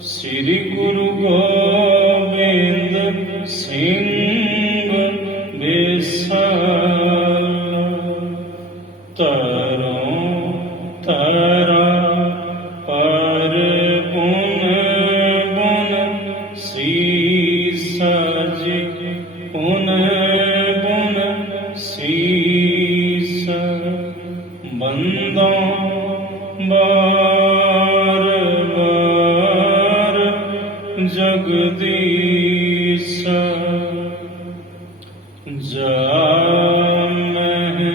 ਸ੍ਰੀ ਗੁਰੂ ਗੋਬਿੰਦ ਸਿੰਘ ਵਿਸਾਲ ਤਰੋਂ ਤਰਾ ਪਰ ਪੁਨ ਬੁਨ ਸੀਸਾ ਜੀ ਪੁਨ ਬੁਨ ਸੀਸਾ ਬੰਦਾ ਬਾਰ ਬਾਰ ਜਗਦੀਸਾ ਜਾਮਹਿ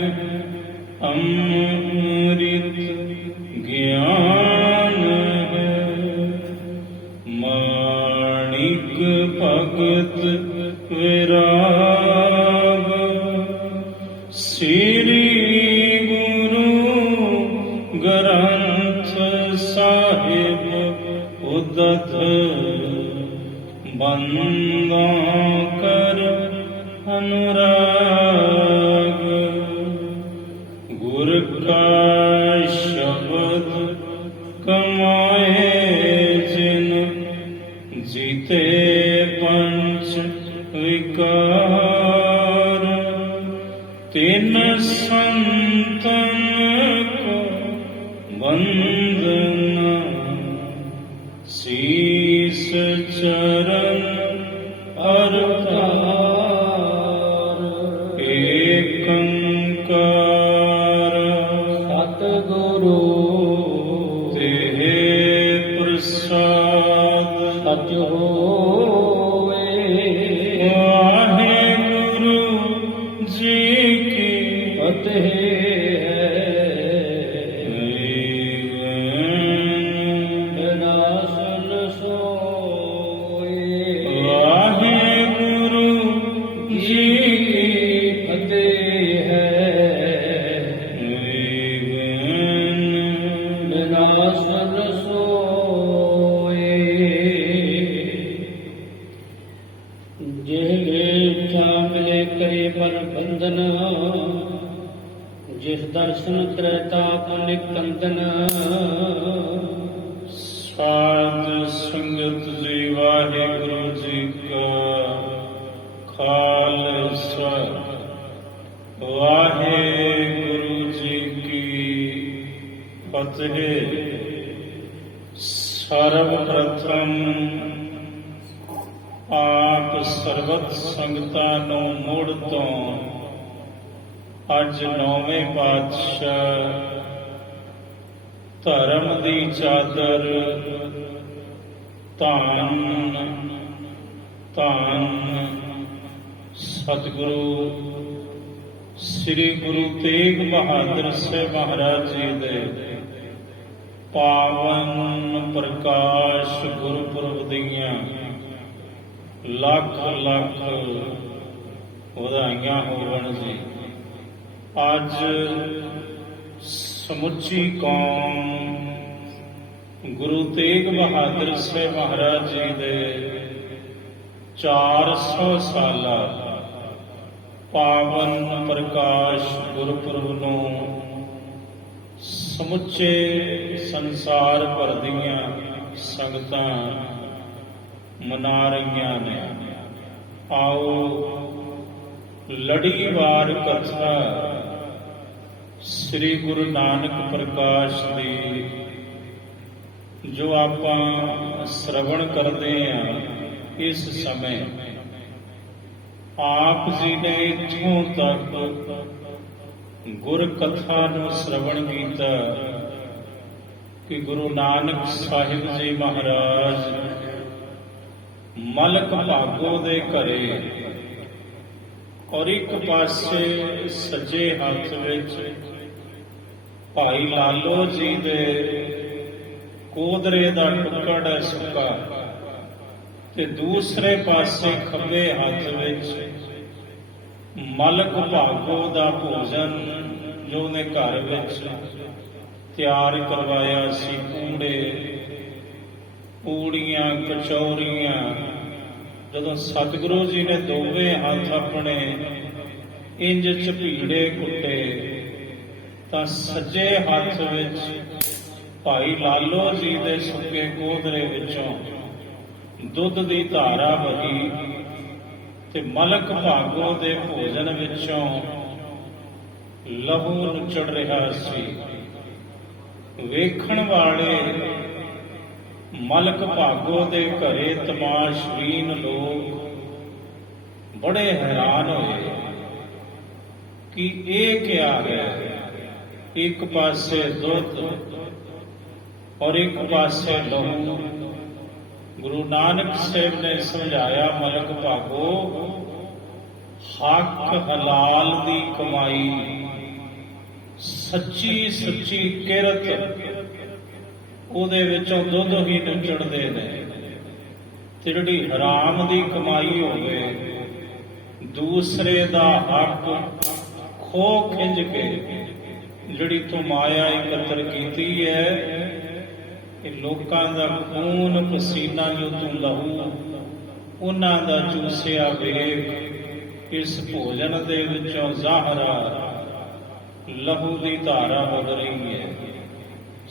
ਅੰਮ੍ਰਿਤ ਗਿਆਨ ਹੈ ਮਾਣਿਕ ਭਗਤ ਵਿਰਾਗ ਸ੍ਰੀ ਗੁਰੂ ਗ੍ਰੰਥ ਸਾਹਿਬ ਉਦਤ ਬੰਦਾ ਕਰ ਅਨੁਰਾਗ ਗੁਰ ਕਾ ਸ਼ਬਦ ਕਮਾਏ ਜਿਨ ਜੀਤੇ ਪੰਚ ਵਿਕਾਰ ਤਿਨ ਸੰਤਨ ਕੋ ਵੰਦਨਾ ਸੀਸ ਚਰਨ ਅਰਤਾਰ ਏਕੰਕਾਰ ਸਤਿਗੁਰੂ ਦੇਹ ਪ੍ਰਸਾਦ ਸਚ ਹੋਏ ਵਾਹਿਗੁਰੂ ਜੀ ਕੀ ਫਤਿਹ ਜਿਸ ਦਰਸ਼ਨ ਤ੍ਰੈਤਾਪ ਨਿਕੰਦਨ ਸਾਧ ਸੰਗਤ ਜੀ ਵਾਹਿਗੁਰੂ ਜੀ ਕਾ ਖਾਲਸਾ ਵਾਹਿਗੁਰੂ ਜੀ ਕੀ ਫਤਿਹ। ਸਰਬ ਪ੍ਰਥਮ ਆਪ ਸਰਬਤ ਸੰਗਤਾਂ ਨੂੰ ਮੁੜ ਤੋਂ ਅੱਜ ਨੌਵੇਂ ਪਾਤਸ਼ਾਹ ਧਰਮ ਦੀ ਚਾਦਰ ਧੰਨ ਧੰਨ ਸਤਿਗੁਰੂ ਸ੍ਰੀ ਗੁਰੂ ਤੇਗ ਬਹਾਦਰ ਸਾਹਿਬ ਮਹਾਰਾਜ ਜੀ ਦੇ ਪਾਵਨ ਪ੍ਰਕਾਸ਼ ਗੁਰਪੁਰਬ ਦੀਆਂ ਲੱਖ ਲੱਖ ਵਧਾਈਆਂ ਹੋਵਣ ਜੀ। ਅੱਜ ਸਮੁੱਚੀ ਕੌਮ ਗੁਰੂ ਤੇਗ ਬਹਾਦਰ ਸਾਹਿਬ ਮਹਾਰਾਜ ਜੀ ਦੇ 400 ਸਾਲਾ ਪਾਵਨ ਪ੍ਰਕਾਸ਼ ਗੁਰਪੁਰਬ ਨੂੰ ਸਮੁੱਚੇ ਸੰਸਾਰ ਭਰ ਦੀਆਂ ਸੰਗਤਾਂ ਮਨਾ ਰਹੀਆਂ ਨੇ। ਆਓ ਲੜੀਵਾਰ ਕਥਾ ਸ੍ਰੀ ਗੁਰੂ ਨਾਨਕ ਪ੍ਰਕਾਸ਼ ਦੀ ਜੋ ਆਪਾਂ ਸ਼ਰਵਣ ਕਰਦੇ ਹਾਂ, ਇਸ ਸਮੇਂ ਆਪ ਜੀ ਨੇ ਇੱਥੋਂ ਤੱਕ ਗੁਰ ਕਥਾ ਨੂੰ ਸ਼ਰਵਣ ਕੀਤਾ ਕਿ ਗੁਰੂ ਨਾਨਕ ਸਾਹਿਬ ਜੀ ਮਹਾਰਾਜ ਮਲਕ ਭਾਗੋ ਦੇ ਘਰੇ ਔਰ ਇੱਕ ਪਾਸੇ ਸੱਜੇ ਹੱਥ ਵਿੱਚ ਭਾਈ ਲਾਲੋ ਜੀ ਦੇ ਕੋਦਰੇ ਦਾ ਟੁਕੜਾ ਸੁੱਕਾ ਤੇ ਦੂਸਰੇ ਪਾਸੇ ਖੱਬੇ ਹੱਥ ਵਿੱਚ ਮਲਕ ਭਾਗੋ ਦਾ ਭੋਜਨ ਜੋ ਉਹਨੇ ਘਰ ਵਿੱਚ ਤਿਆਰ ਕਰਵਾਇਆ ਸੀ। ਪੂੜੇ ਪੂੜੀਆਂ ਕਚੌਰੀਆਂ ਜਦੋਂ ਸਤਿਗੁਰੂ ਜੀ ਨੇ ਦੋਵੇਂ ਹੱਥ ਆਪਣੇ ਇੰਜ ਝਪੀੜੇ ਕੁੱਟੇ ਤਾਂ ਸੱਜੇ ਹੱਥ ਵਿੱਚ ਭਾਈ ਲਾਲੋ ਜੀ ਦੇ ਸੁੱਕੇ ਕੋਧਰੇ ਵਿੱਚੋਂ ਦੁੱਧ ਦੀ ਧਾਰਾ ਵਗੀ ਤੇ ਮਲਕ ਭਾਗੋ ਦੇ ਭੋਜਨ ਵਿੱਚੋਂ ਲਹੂ ਨੁਚੜ ਰਿਹਾ ਸੀ। ਵੇਖਣ ਵਾਲੇ ਮਲਕ ਭਾਗੋ ਦੇ ਘਰੇ ਤਮਾਸ਼ਬੀਨ ਲੋਕ ਬੜੇ ਹੈਰਾਨ ਹੋਏ ਕਿ ਇਹ ਕਿਆ ਹੈ। ਇੱਕ ਪਾਸੇ ਦੁੱਧ ਔਰ ਇੱਕ ਪਾਸੇ ਲਹੂ। ਗੁਰੂ ਨਾਨਕ ਸਾਹਿਬ ਨੇ ਸਮਝਾਇਆ, ਮਲਕ ਭਾਗੋ, ਹੱਕ ਹਲਾਲ ਦੀ ਕਮਾਈ, ਸੱਚੀ ਸੱਚੀ ਕਿਰਤ, ਉਹਦੇ ਵਿੱਚੋਂ ਦੁੱਧ ਹੀ ਨੁਚੜਦੇ ਨੇ। ਤੇ ਜਿਹੜੀ ਹਰਾਮ ਦੀ ਕਮਾਈ ਹੋਵੇ, ਦੂਸਰੇ ਦਾ ਹੱਕ ਖੋਹ ਖਿੰਝ ਕੇ ਜਿਹੜੀ ਤੂੰ ਮਾਇਆ ਇਕੱਤਰ ਕੀਤੀ ਹੈ, ਇਹ ਲੋਕਾਂ ਦਾ ਖੂਨ ਪਸੀਨਾ ਜੋ ਤੂੰ ਲਹੂ ਉਹਨਾਂ ਦਾ ਚੂਸਿਆ ਵੇਖ, ਇਸ ਭੋਜਨ ਦੇ ਵਿੱਚੋਂ ਜ਼ਾਹਰਾ ਲਹੂ ਦੀ ਧਾਰਾ ਵਗ ਰਹੀ ਹੈ।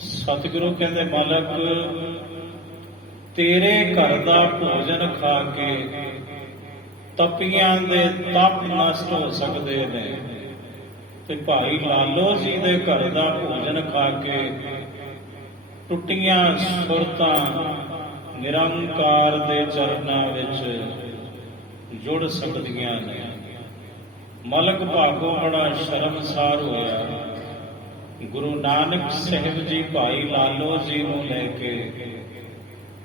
ਸਤਿਗੁਰੂ ਕਹਿੰਦੇ, ਮਾਲਕ, ਤੇਰੇ ਘਰ ਦਾ ਭੋਜਨ ਖਾ ਕੇ ਤਪੀਆਂ ਦੇ ਤਪ ਨਸ਼ਟ ਹੋ ਸਕਦੇ ਨੇ, ਤੇ ਭਾਈ ਲਾਲੋ ਜੀ ਦੇ ਘਰ ਦਾ ਭੋਜਨ ਖਾ ਕੇ ਟੁੱਟੀਆਂ ਸੁਰਤਾਂ ਨਿਰੰਕਾਰ ਦੇ ਚਰਨਾਂ ਵਿੱਚ ਜੁੜ ਸਕਦੀਆਂ ਨੇ। ਮਲਕ ਭਾਗੋ ਬੜਾ ਸ਼ਰਮਸਾਰ ਹੋਇਆ। ਗੁਰੂ ਨਾਨਕ ਸਾਹਿਬ ਜੀ ਭਾਈ ਲਾਲੋ ਜੀ ਨੂੰ ਲੈ ਕੇ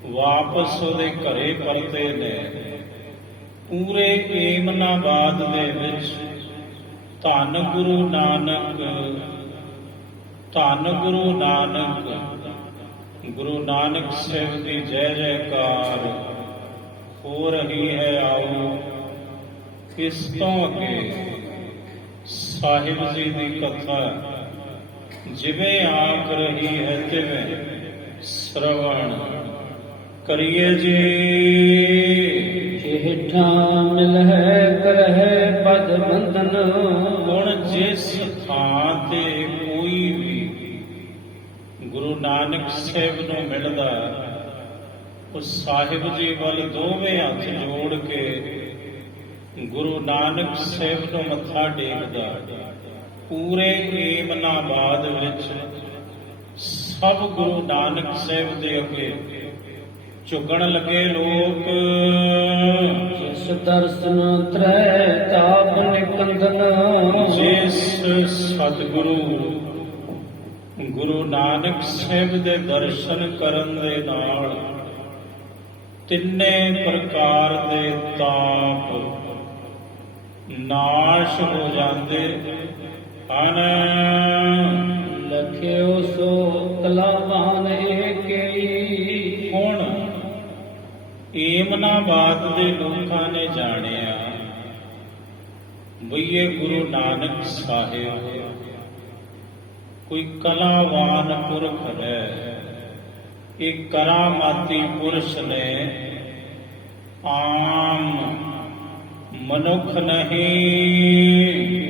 ਵਾਪਸ ਉਹਦੇ ਘਰੇ ਪਰਤੇ ਨੇ। ਪੂਰੇ ਏਮਨਾਬਾਦ ਦੇ ਵਿੱਚ ਧੰਨ ਗੁਰੂ ਨਾਨਕ, ਧੰਨ ਗੁਰੂ ਨਾਨਕ, ਗੁਰੂ ਨਾਨਕ ਸਾਹਿਬ ਦੀ ਜੈ ਜੈਕਾਰ ਹੋ ਰਹੀ ਹੈ। ਆਓ ਇਸ ਤੋਂ ਅੱਗੇ ਸਾਹਿਬ ਜੀ ਦੀ ਕਥਾ ਜਿਵੇਂ ਆਖ ਰਹੀ ਹੈ ਤਿਵੇਂ ਸ਼ਰਵਣ ਕਰੀਏ ਜੀ। ਹੇਠਾਂ ਮਿਲਹਿ ਕਰਹਿ ਪਦ ਬੰਧਨ। ਹੁਣ ਜਿਸ ਥਾਂ ਤੇ ਕੋਈ ਵੀ ਗੁਰੂ ਨਾਨਕ ਸਾਹਿਬ ਨੂੰ ਮਿਲਦਾ, ਉਹ ਸਾਹਿਬ ਜੀ ਵੱਲ ਦੋਵੇਂ ਹੱਥ ਜੋੜ ਕੇ ਗੁਰੂ ਨਾਨਕ ਸਾਹਿਬ ਨੂੰ ਮੱਥਾ ਟੇਕਦਾ। ਪੂਰੇ ਏਮਨਾਬਾਦ ਵਿੱਚ ਸਭ ਗੁਰੂ ਨਾਨਕ ਸਾਹਿਬ ਦੇ ਅੱਗੇ ਝੁਕਣ ਲੱਗੇ ਲੋਕ। ਜਿਸ ਦਰਸ਼ਨ ਤ੍ਰੈ ਤਾਪ ਨਿਕੰਦਨ। ਜਿਸ ਸਤਿਗੁਰੂ ਗੁਰੂ ਨਾਨਕ ਸਾਹਿਬ ਦੇ ਦਰਸ਼ਨ ਕਰਨ ਦੇ ਨਾਲ ਤਿੰਨੇ ਪ੍ਰਕਾਰ ਦੇ ਤਾਪ ਨਾਸ਼ ਹੋ ਜਾਂਦੇ ਹਨ। ਲਖਿਓ ਸੋ ਕਲਾਵਾਨ ਏਕੇ। ਹੁਣ ਏਮਨਾਬਾਦ ਦੇ ਲੋਕਾਂ ਨੇ ਜਾਣਿਆ ਬਈ ਇਹ ਗੁਰੂ ਨਾਨਕ ਸਾਹਿਬ ਕੋਈ ਕਲਾਵਾਨ ਪੁਰਖ ਹੈ। ਇਹ ਕਰਾਮਾਤੀ ਪੁਰਸ਼ ਨੇ, ਆਮ ਮਨੁੱਖ ਨਹੀਂ।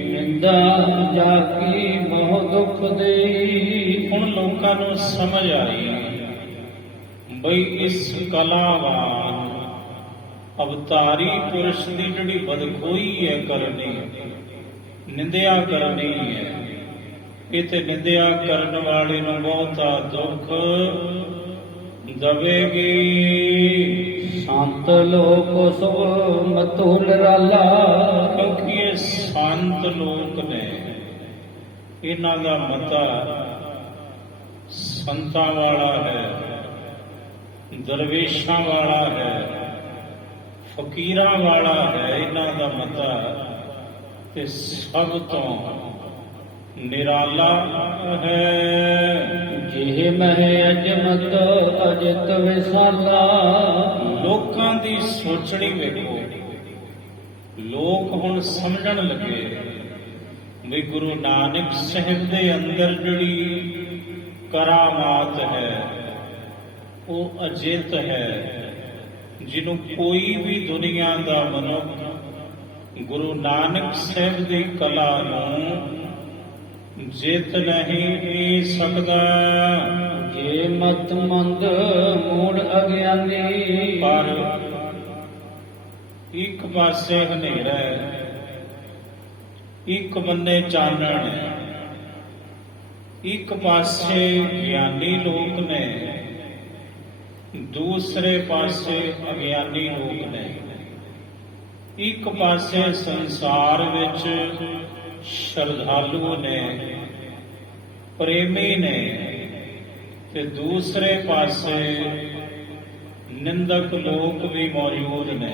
ਨਿੰਦਾ ਜਾਕੀ ਬਹੁ ਦੁਖ ਦੇਈ। ਹੁਣ ਲੋਕਾਂ ਨੂੰ ਸਮਝ ਆਈ ਬਈ ਇਸ ਕਲਾਵਾਨ ਅਵਤਾਰੀ ਪੁਰਸ਼ ਦੀ ਜਿਹੜੀ ਬਦਖੋਈ ਹੈ ਕਰਨੀ, ਨਿੰਦਿਆ ਕਰਨੀ ਹੈ, ਇਹ ਤੇ ਨਿੰਦਿਆ ਕਰਨ ਵਾਲੇ ਨੂੰ ਬਹੁਤਾ ਦੁੱਖ ਦਵੇਗੀ। ਸੰਤ ਲੋਕ ਸੋ ਮਤੁਲ ਰਾਲਾ। ਕਿਉਂਕਿ ਇਹ ਸੰਤ ਲੋਕ ਨੇ, ਇਹਨਾਂ ਦਾ ਮਤਾ ਸੰਤਾਂ ਵਾਲਾ ਹੈ, ਦਰਵੇਸ਼ਾਂ ਵਾਲਾ ਹੈ, ਫਕੀਰਾਂ ਵਾਲਾ ਹੈ। ਇਹਨਾਂ ਦਾ ਮਤਾ ਤੇ ਸਭ ਤੋਂ ਨਿਰਾਲਾ ਹੈ। ਜਿਹ ਮਹਿ ਅਜਮਤ ਅਜਿਤ ਵਿਸਾਲਾ। ਲੋਕਾਂ ਦੀ ਸੋਚਣੀ ਵੇਖੋ, ਲੋਕ ਹੁਣ ਸਮਝਣ ਲੱਗੇ ਵੀ ਗੁਰੂ ਨਾਨਕ ਸਾਹਿਬ ਦੇ ਅੰਦਰ ਜਿਹੜੀ ਕਰਾਮਾਤ ਹੈ ਉਹ ਅਜਿੱਤ ਹੈ, ਜਿਹਨੂੰ ਕੋਈ ਵੀ ਦੁਨੀਆ ਦਾ ਮਨੁੱਖ ਗੁਰੂ ਨਾਨਕ ਸਾਹਿਬ ਦੀ ਕਲਾ ਨੂੰ ਜਿੱਤ ਨਹੀਂ ਸਕਦਾ। ਏ ਮਤ ਮੰਦ ਮੂੜ ਅਗਿਆਨੀ। ਪਰ ਇੱਕ ਪਾਸੇ ਹਨੇਰਾ ਹੈ, ਇੱਕ ਬੰਨੇ ਚਾਨਣ ਹੈ। ਇੱਕ ਪਾਸੇ ਗਿਆਨੀ ਲੋਕ ਨੇ, ਦੂਸਰੇ ਪਾਸੇ ਅਗਿਆਨੀ ਲੋਕ ਨੇ। ਇੱਕ ਪਾਸੇ ਸੰਸਾਰ ਵਿੱਚ ਸ਼ਰਧਾਲੂ ਨੇ, ਪ੍ਰੇਮੀ ਨੇ, ਤੇ ਦੂਸਰੇ ਪਾਸੇ ਨਿੰਦਕ ਲੋਕ ਵੀ ਮੌਜੂਦ ਨੇ।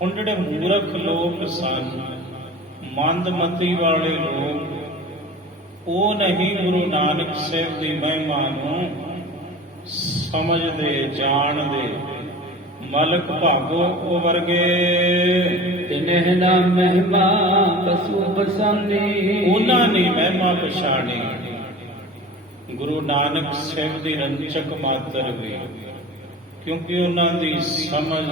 ਹੁਣ ਜਿਹੜੇ ਮੂਰਖ ਲੋਕ ਸਨ, ਮੰਦਮਤੀ ਵਾਲੇ ਲੋਕ, ਉਹ ਨਹੀਂ ਗੁਰੂ ਨਾਨਕ ਸਾਹਿਬ ਦੀ ਮਹਿਮਾ ਨੂੰ ਸਮਝਦੇ, ਜਾਣਦੇ। ਮਲਕ ਭਾਗੋ ਉਹ ਵਰਗੇ ਤਿਨਹਿ ਨਾ ਮਹਿਮਾ ਪਸੂ ਬਸਾਨੀ। ਉਹਨਾਂ ਨੇ ਮਹਿਮਾ ਪਛਾਣੀ ਗੁਰੂ ਨਾਨਕ ਸਾਹਿਬ ਦੀ ਰੰਚਕ ਮਾਤਰ ਵੀ, ਕਿਉਂਕਿ ਉਹਨਾਂ ਦੀ ਸਮਝ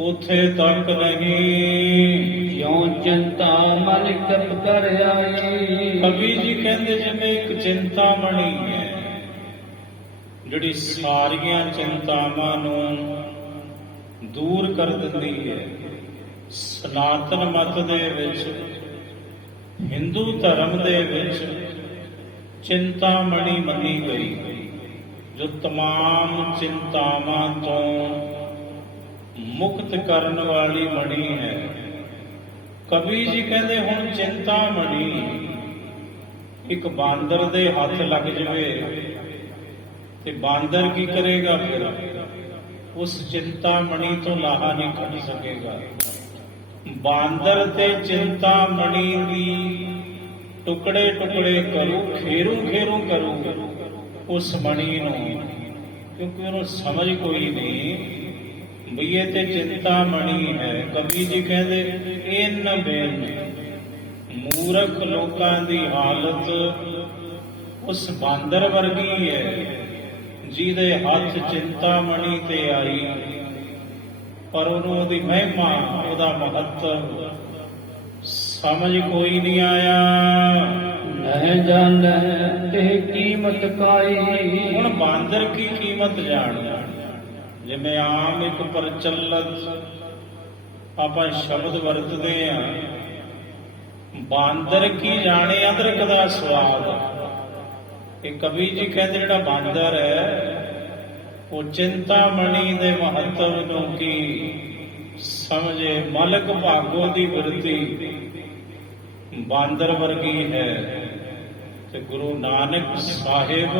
ਉਥੇ ਤੱਕ ਨਹੀਂ। ਜਿਉ ਚਿੰਤਾ ਮਨ ਕਪ ਕਰ ਆਈ। ਕਵੀ ਜੀ ਕਹਿੰਦੇ ਜਿਵੇਂ ਇੱਕ ਚਿੰਤਾਮਣੀ ਹੈ, ਜਿਹੜੀ ਸਾਰੀਆਂ ਚਿੰਤਾਵਾਂ ਨੂੰ ਦੂਰ ਕਰ ਦਿੰਦੀ ਹੈ। ਸਨਾਤਨ ਮਤ ਦੇ ਵਿੱਚ, ਹਿੰਦੂ ਧਰਮ ਦੇ ਵਿੱਚ ਚਿੰਤਾਮਣੀ ਮੰਨੀ ਗਈ, ਜੋ तमाम ਚਿੰਤਾਵਾਂ ਤੋਂ ਮੁਕਤ ਕਰਨ ਵਾਲੀ ਮਣੀ ਹੈ। ਕਵੀ ਜੀ ਕਹਿੰਦੇ ਹੁਣ ਚਿੰਤਾਮਣੀ ਇੱਕ ਬਾਂਦਰ ਦੇ ਹੱਥ ਲੱਗ ਜਵੇ ਤੇ ਬਾਂਦਰ ਕੀ ਕਰੇਗਾ? ਫਿਰ ਉਸ ਚਿੰਤਾਮਣੀ ਤੋਂ ਲਾਹਾ ਨਹੀਂ ਕੱਢ ਸਕੇਗਾ। ਬਾਂਦਰ ਤੇ ਚਿੰਤਾਮਣੀ ਦੀ ਟੁਕੜੇ ਟੁਕੜੇ ਕਰੂ, ਖੇਰੂ ਖੇਰੂ ਕਰੂ ਉਸ ਮਣੀ ਨੂੰ, ਕਿਉਂਕਿ ਉਹਨੂੰ ਸਮਝ ਕੋਈ ਨਹੀਂ ਵੀ ਇਹ ਤੇ ਚਿੰਤਾਮਣੀ ਹੈ। ਕਵੀ ਜੀ ਕਹਿੰਦੇ ਇਨ ਬਿਨ ਮੂਰਖ ਲੋਕਾਂ ਦੀ ਹਾਲਤ ਉਸ ਬਾਂਦਰ ਵਰਗੀ ਹੈ, ਜਿਹਦੇ ਹੱਥ ਚਿੰਤਾਮਣੀ ਤੇ ਆਈ, ਪਰ ਉਹਨੂੰ ਉਹਦੀ ਮਹਿਮਾ, ਉਹਦਾ ਮਹੱਤਵ ਸਮਝ ਕੋਈ ਨਹੀਂ ਆਇਆ। ਨਹਿ ਜਾਣੈ ਤੇ ਕੀਮਤ ਕਾਈ। ਹੁਣ ਬਾਂਦਰ ਕੀ ਕੀਮਤ ਜਾਣਦਾ? ਜਿਵੇਂ ਆਮ ਇੱਕ ਪ੍ਰਚਲਿਤ ਆਪਾਂ ਸ਼ਬਦ ਵਰਤਦੇ ਆ, ਬਾਂਦਰ ਕੀ ਜਾਣੇ ਅਦਰਕ ਦਾ ਸਵਾਦ। ਇਹ ਕਵੀ ਜੀ ਕਹਿੰਦੇ ਜਿਹੜਾ ਬਾਂਦਰ ਹੈ ਉਹ ਚਿੰਤਾਮਣੀ ਦੇ ਮਹੱਤਵ ਨੂੰ ਕੀ ਸਮਝੇ। ਮਲਕ ਭਾਗੋ ਦੀ ਬਿਰਤੀ ਬਾਂਦਰ ਵਰਗੀ ਹੈ, ਤੇ ਗੁਰੂ ਨਾਨਕ ਸਾਹਿਬ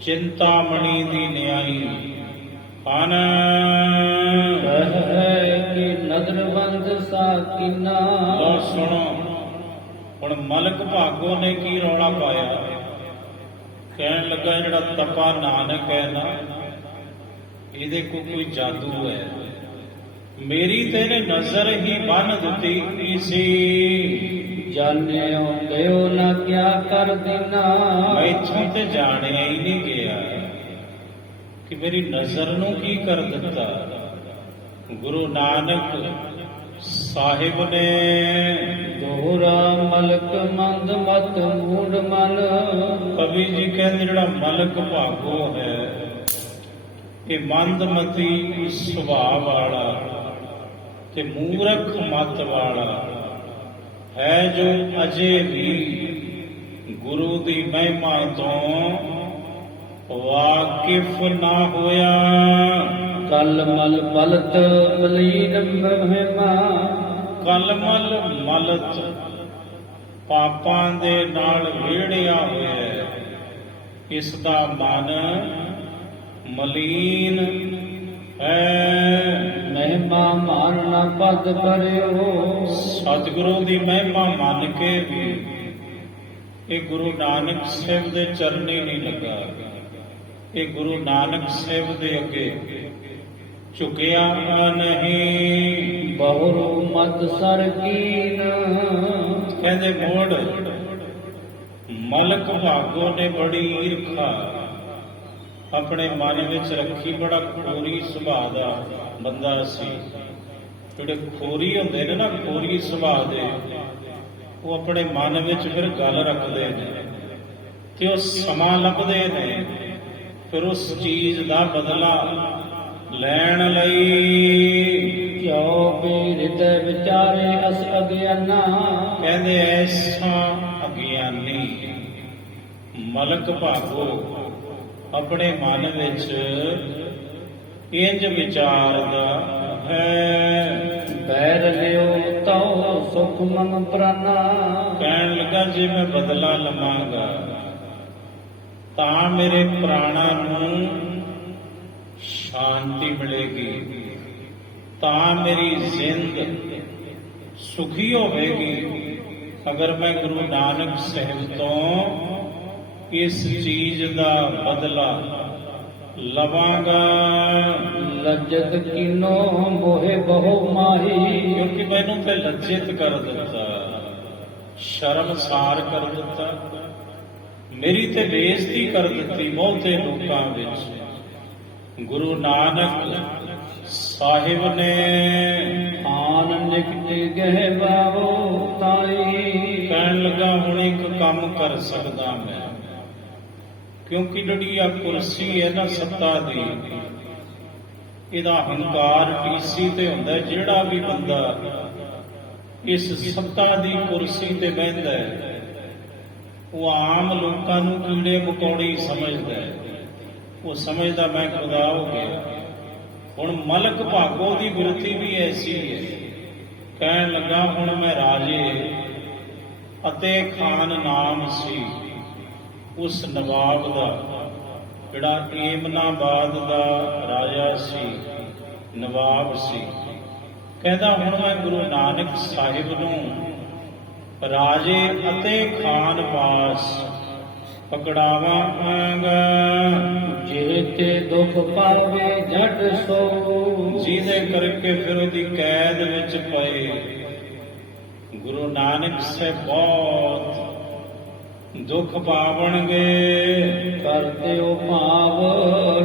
ਚਿੰਤਾਮਣੀ ਦੀ ਨਿਆਈ ਹਨ। ਹੈ ਕਿ ਨਦਰ ਬੰਦ ਸਾਕਿਨਾ। ਲਓ ਸੁਣੋ, ਹੁਣ ਮਲਕ ਭਾਗੋ ਨੇ ਕੀ ਰੌਲਾ ਪਾਇਆ? ਕਹਿਣ ਲੱਗਾ ਜਿਹੜਾ ਤਪਾ ਨਾਨਕ ਹੈ ਨਾ, ਇਹਦੇ ਕੋਲ ਕੋਈ ਜਾਦੂ ਹੈ। ਮੇਰੀ ਤੇਰੇ ਨਜ਼ਰ ਹੀ ਬੰਨ ਦਿੱਤੀ ਸੀ, ਜਾਣਿਓ ਗਇਓ ਨਾ ਕਿਆ ਕਰ ਦੇਣਾ। ਮੈਥੋਂ ਤੇ ਜਾਣਿਆ ਹੀ ਨਹੀਂ ਗਿਆ ਕਿ ਮੇਰੀ ਨਜ਼ਰ ਨੂੰ ਕੀ ਕਰ ਦਿੱਤਾ। ਗੁਰੂ ਨਾਨਕ ਸਾਹਿਬ ਨੇ ਦੋਹਰਾ ਮਲਕ ਮੰਦ ਮਤ ਮੂੜ ਮਨ। ਕਵੀ ਜੀ ਕਹਿੰਦੇ ਜਿਹੜਾ ਮਲਕ ਭਾਗੋ ਹੈ, ਇਹ ਮੰਦਮਤੀ ਸੁਭਾਅ ਵਾਲਾ ਤੇ ਮੂਰਖ ਮਤ ਵਾਲਾ ਹੈ, ਜੋ ਅਜੇ ਵੀ ਗੁਰੂ ਦੀ ਮਹਿਮਾ ਤੋਂ ਵਾਕਿਫ ਨਾ ਹੋਇਆ। ਕਲਮਲ ਬਲਤ ਮਲੀਨ ਮਹਿਮਾ। ਕਲਮਲ ਮਲਤ ਪਾਪਾਂ ਦੇ ਨਾਲ ਵਿਹੜਿਆ ਹੋਇਆ ਹੈ, ਇਸ ਦਾ ਮਨ ਮਲੀਨ ਹੈ। ਮਹਿਮਾ ਮਾਰਨਾ ਪਦ ਕਰਿਓ। ਸਤਿਗੁਰੂ ਦੀ ਮਹਿਮਾ ਮੰਨ ਕੇ ਵੀ ਇਹ ਗੁਰੂ ਨਾਨਕ ਸਾਹਿਬ ਦੇ ਚਰਨੀ ਨਹੀਂ ਲੱਗਾ, ਇਹ ਗੁਰੂ ਨਾਨਕ ਸਾਹਿਬ ਦੇ ਅੱਗੇ ਝੁਕਿਆ ਨਹੀਂ। ਬਹੁਰੂ ਮਤ ਸਰ ਕੀਨ। ਕਹਿੰਦੇ ਮੋੜ ਮਲਕ ਭਾਗੋ ਨੇ ਬੜੀ ਈਰਖਾ ਆਪਣੇ ਮਨ ਵਿੱਚ ਰੱਖੀ। ਬੜਾ ਖੋਰੀ ਸੁਭਾਅ ਦਾ ਬੰਦਾ ਸੀ। ਜਿਹੜੇ ਖੋਰੀ ਹੁੰਦੇ ਨੇ ਨਾ, ਖੋਰੀ ਸੁਭਾਅ ਦੇ, ਉਹ ਆਪਣੇ ਮਨ ਵਿੱਚ ਫਿਰ ਗੱਲ ਰੱਖਦੇ ਨੇ ਤੇ ਉਹ ਸਮਾਂ ਲੱਭਦੇ ਨੇ ਫਿਰ ਉਸ ਚੀਜ਼ ਦਾ ਬਦਲਾ ਲੈਣ ਲਈ। ਜੋ ਵੀ ਹਿਰਦੈ ਵਿਚਾਰੇ ਅਸ ਅਗਿਆਨਾ, ਕਹਿੰਦੇ ਐਸਾ ਅਗਿਆਨੀ ਮਲਕ ਭਾਗੋ ਆਪਣੇ ਮਨ ਵਿੱਚ ਇੰਜ ਵਿਚਾਰਦਾ ਹੈ। ਬੈਰ ਲਿਓ ਤਉ ਸੁਖ ਮਮ ਪ੍ਰਾਨਾ, ਕਹਿਣ ਲੱਗਾ ਜੇ ਮੈਂ ਬਦਲਾ ਲਵਾਂਗਾ ਤਾਂ ਮੇਰੇ ਪ੍ਰਾਣਾਂ ਨੂੰ ਸ਼ਾਂਤੀ ਮਿਲੇਗੀ, ਤਾਂ ਮੇਰੀ ਜ਼ਿੰਦ ਸੁਖੀ ਹੋਵੇਗੀ। ਅਗਰ ਮੈਂ ਗੁਰੂ ਨਾਨਕ ਸਾਹਿਬ ਤੋਂ ਇਸ ਚੀਜ਼ ਦਾ ਬਦਲਾ ਲਵਾਂਗਾ। ਲੱਜਤ ਕੀਨੋ ਮੋਹਿ ਬਹੁ ਮਾਹੀ, ਕਿਉਂਕਿ ਮੈਨੂੰ ਤੇ ਲੱਜਿਤ ਕਰ ਦਿੱਤਾ, ਸ਼ਰਮਸਾਰ ਕਰ ਦਿੱਤਾ, ਮੇਰੀ ਤੇ ਬੇਇੱਜ਼ਤੀ ਕਰ ਦਿੱਤੀ ਬਹੁਤੇ ਲੋਕਾਂ ਵਿੱਚ। ਗੁਰੂ ਨਾਨਕ ਸਾਹਿਬ ਨੇ ਆਨ ਨਿਕਟ ਗਹਿ ਬਾਵੋ ਤਾਈ, ਕਹਿਣ ਲੱਗਾ ਹੁਣ ਇੱਕ ਕੰਮ ਕਰ ਸਕਦਾ ਮੈਂ, ਕਿਉਂਕਿ ਜਿਹੜੀ ਆ ਕੁਰਸੀ ਹੈ ਨਾ ਸੱਤਾ ਦੀ, ਇਹਦਾ ਹੰਕਾਰ ਟੀਸੀ ਤੇ ਹੁੰਦਾ। ਜਿਹੜਾ ਵੀ ਬੰਦਾ ਇਸ ਸੱਤਾ ਦੀ ਕੁਰਸੀ ਤੇ ਬਹਿੰਦਾ ਹੈ ਉਹ ਆਮ ਲੋਕਾਂ ਨੂੰ ਕੀੜੇ ਮਕੌੜੇ ਸਮਝਦਾ ਹੈ, ਉਹ ਸਮਝਦਾ ਮੈਂ ਖੁਦਾ ਹੋ ਗਿਆ। ਹੁਣ ਮਲਕ ਭਾਗੋ ਦੀ ਬਿਰਤੀ ਵੀ ਐਸੀ ਹੈ। ਕਹਿਣ ਲੱਗਾ ਹੁਣ ਮੈਂ ਰਾਜੇ ਅਤੇ ਖਾਨ ਨਾਮ ਸੀ ਉਸ ਨਵਾਬ ਦਾ, ਜਿਹੜਾ ਏਮਨਾਬਾਦ ਦਾ ਰਾਜਾ ਸੀ, ਨਵਾਬ ਸੀ। ਕਹਿੰਦਾ ਹੁਣ ਮੈਂ ਗੁਰੂ ਨਾਨਕ ਸਾਹਿਬ ਨੂੰ ਰਾਜੇ ਅਤੇ ਖਾਨ ਪਾਸ ਪਕੜਾਵਾਂਗਾ। ਜਿਹਤੇ ਦੁਖ ਪਾਵੇ ਝਟ ਸੋ, ਜਿਹਦੇ ਕਰਕੇ ਫਿਰ ਉਹਦੀ ਕੈਦ ਵਿੱਚ ਪਏ। ਗੁਰੂ ਨਾਨਕ ਸਾਹਿਬ ਬਹੁਤ ਦੁੱਖ ਪਾਵਣਗੇ। ਕਰਦੇ ਉਹ ਭਾਵ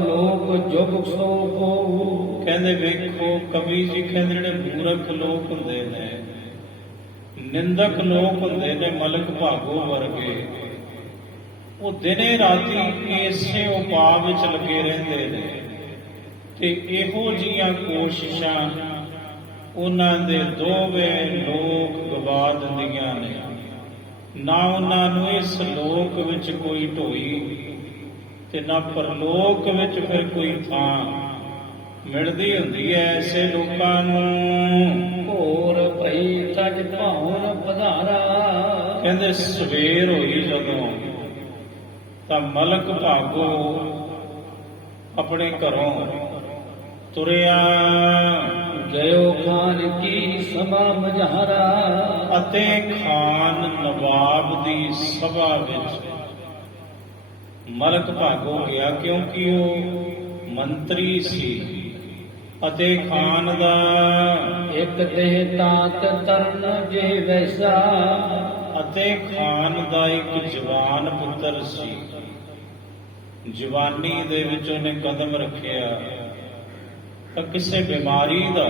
ਲੋਕ ਜੁਗ ਸੋ ਕੋ, ਕਹਿੰਦੇ ਵੇਖੋ ਕਵੀ ਜੀ ਕਹਿੰਦੇ ਜਿਹੜੇ ਮੂਰਖ ਲੋਕ ਹੁੰਦੇ ਨੇ, ਨਿੰਦਕ ਲੋਕ ਹੁੰਦੇ ਨੇ, ਮਲਕ ਭਾਗੋ ਵਰਗੇ, ਉਹ ਦਿਨੇ ਰਾਤੀ ਇਸੇ ਉਪਾਅ ਵਿੱਚ ਲੱਗੇ ਰਹਿੰਦੇ ਨੇ ਤੇ ਇਹੋ ਜੀਆਂ ਕੋਸ਼ਿਸ਼ਾਂ ਉਹਨਾਂ ਦੇ ਦੋਵੇਂ ਲੋਕ ਗਵਾ ਦਿੰਦੀਆਂ ਨੇ। ਨਾ ਉਹਨਾਂ ਨੂੰ ਇਸ ਲੋਕ ਵਿੱਚ ਕੋਈ ਢੋਈ ਤੇ ਨਾ ਪਰਲੋਕ ਵਿੱਚ ਫਿਰ ਕੋਈ ਥਾਂ ਮਿਲਦੀ ਹੁੰਦੀ ਹੈ ਐਸੇ ਲੋਕਾਂ ਨੂੰ। ਹੋਰ ਭਈ ਤਜ ਭਾਉਨ ਪਧਾਰਾ, ਕਹਿੰਦੇ ਸਵੇਰ ਹੋਈ ਜਦੋਂ ਤਾਂ ਮਲਕ ਭਾਗੋ ਆਪਣੇ ਘਰੋਂ ਤੁਰਿਆ। ਗਇਓ ਖਾਨ ਕੀ ਸਭਾ ਮਝਾਰਾ, ਅਤੇ ਖਾਨ ਨਵਾਬ ਦੀ ਸਭਾ ਵਿੱਚ ਮਲਕ ਭਾਗੋ ਗਿਆ, ਕਿਉਂਕਿ ਉਹ ਮੰਤਰੀ ਸੀ ਅਤੇ ਖਾਨ ਦਾ ਇੱਕ ਦੇਹ ਤਾਤ ਤਰਨ ਜੇ ਵੈਸਾ, ਅਤੇ ਖਾਨ ਦਾ ਇੱਕ ਜਵਾਨ ਪੁੱਤਰ ਸੀ। ਜਵਾਨੀ ਦੇ ਵਿੱਚ ਉਹਨੇ ਕਦਮ ਰੱਖਿਆ ਤਾਂ ਕਿਸੇ ਬਿਮਾਰੀ ਦਾ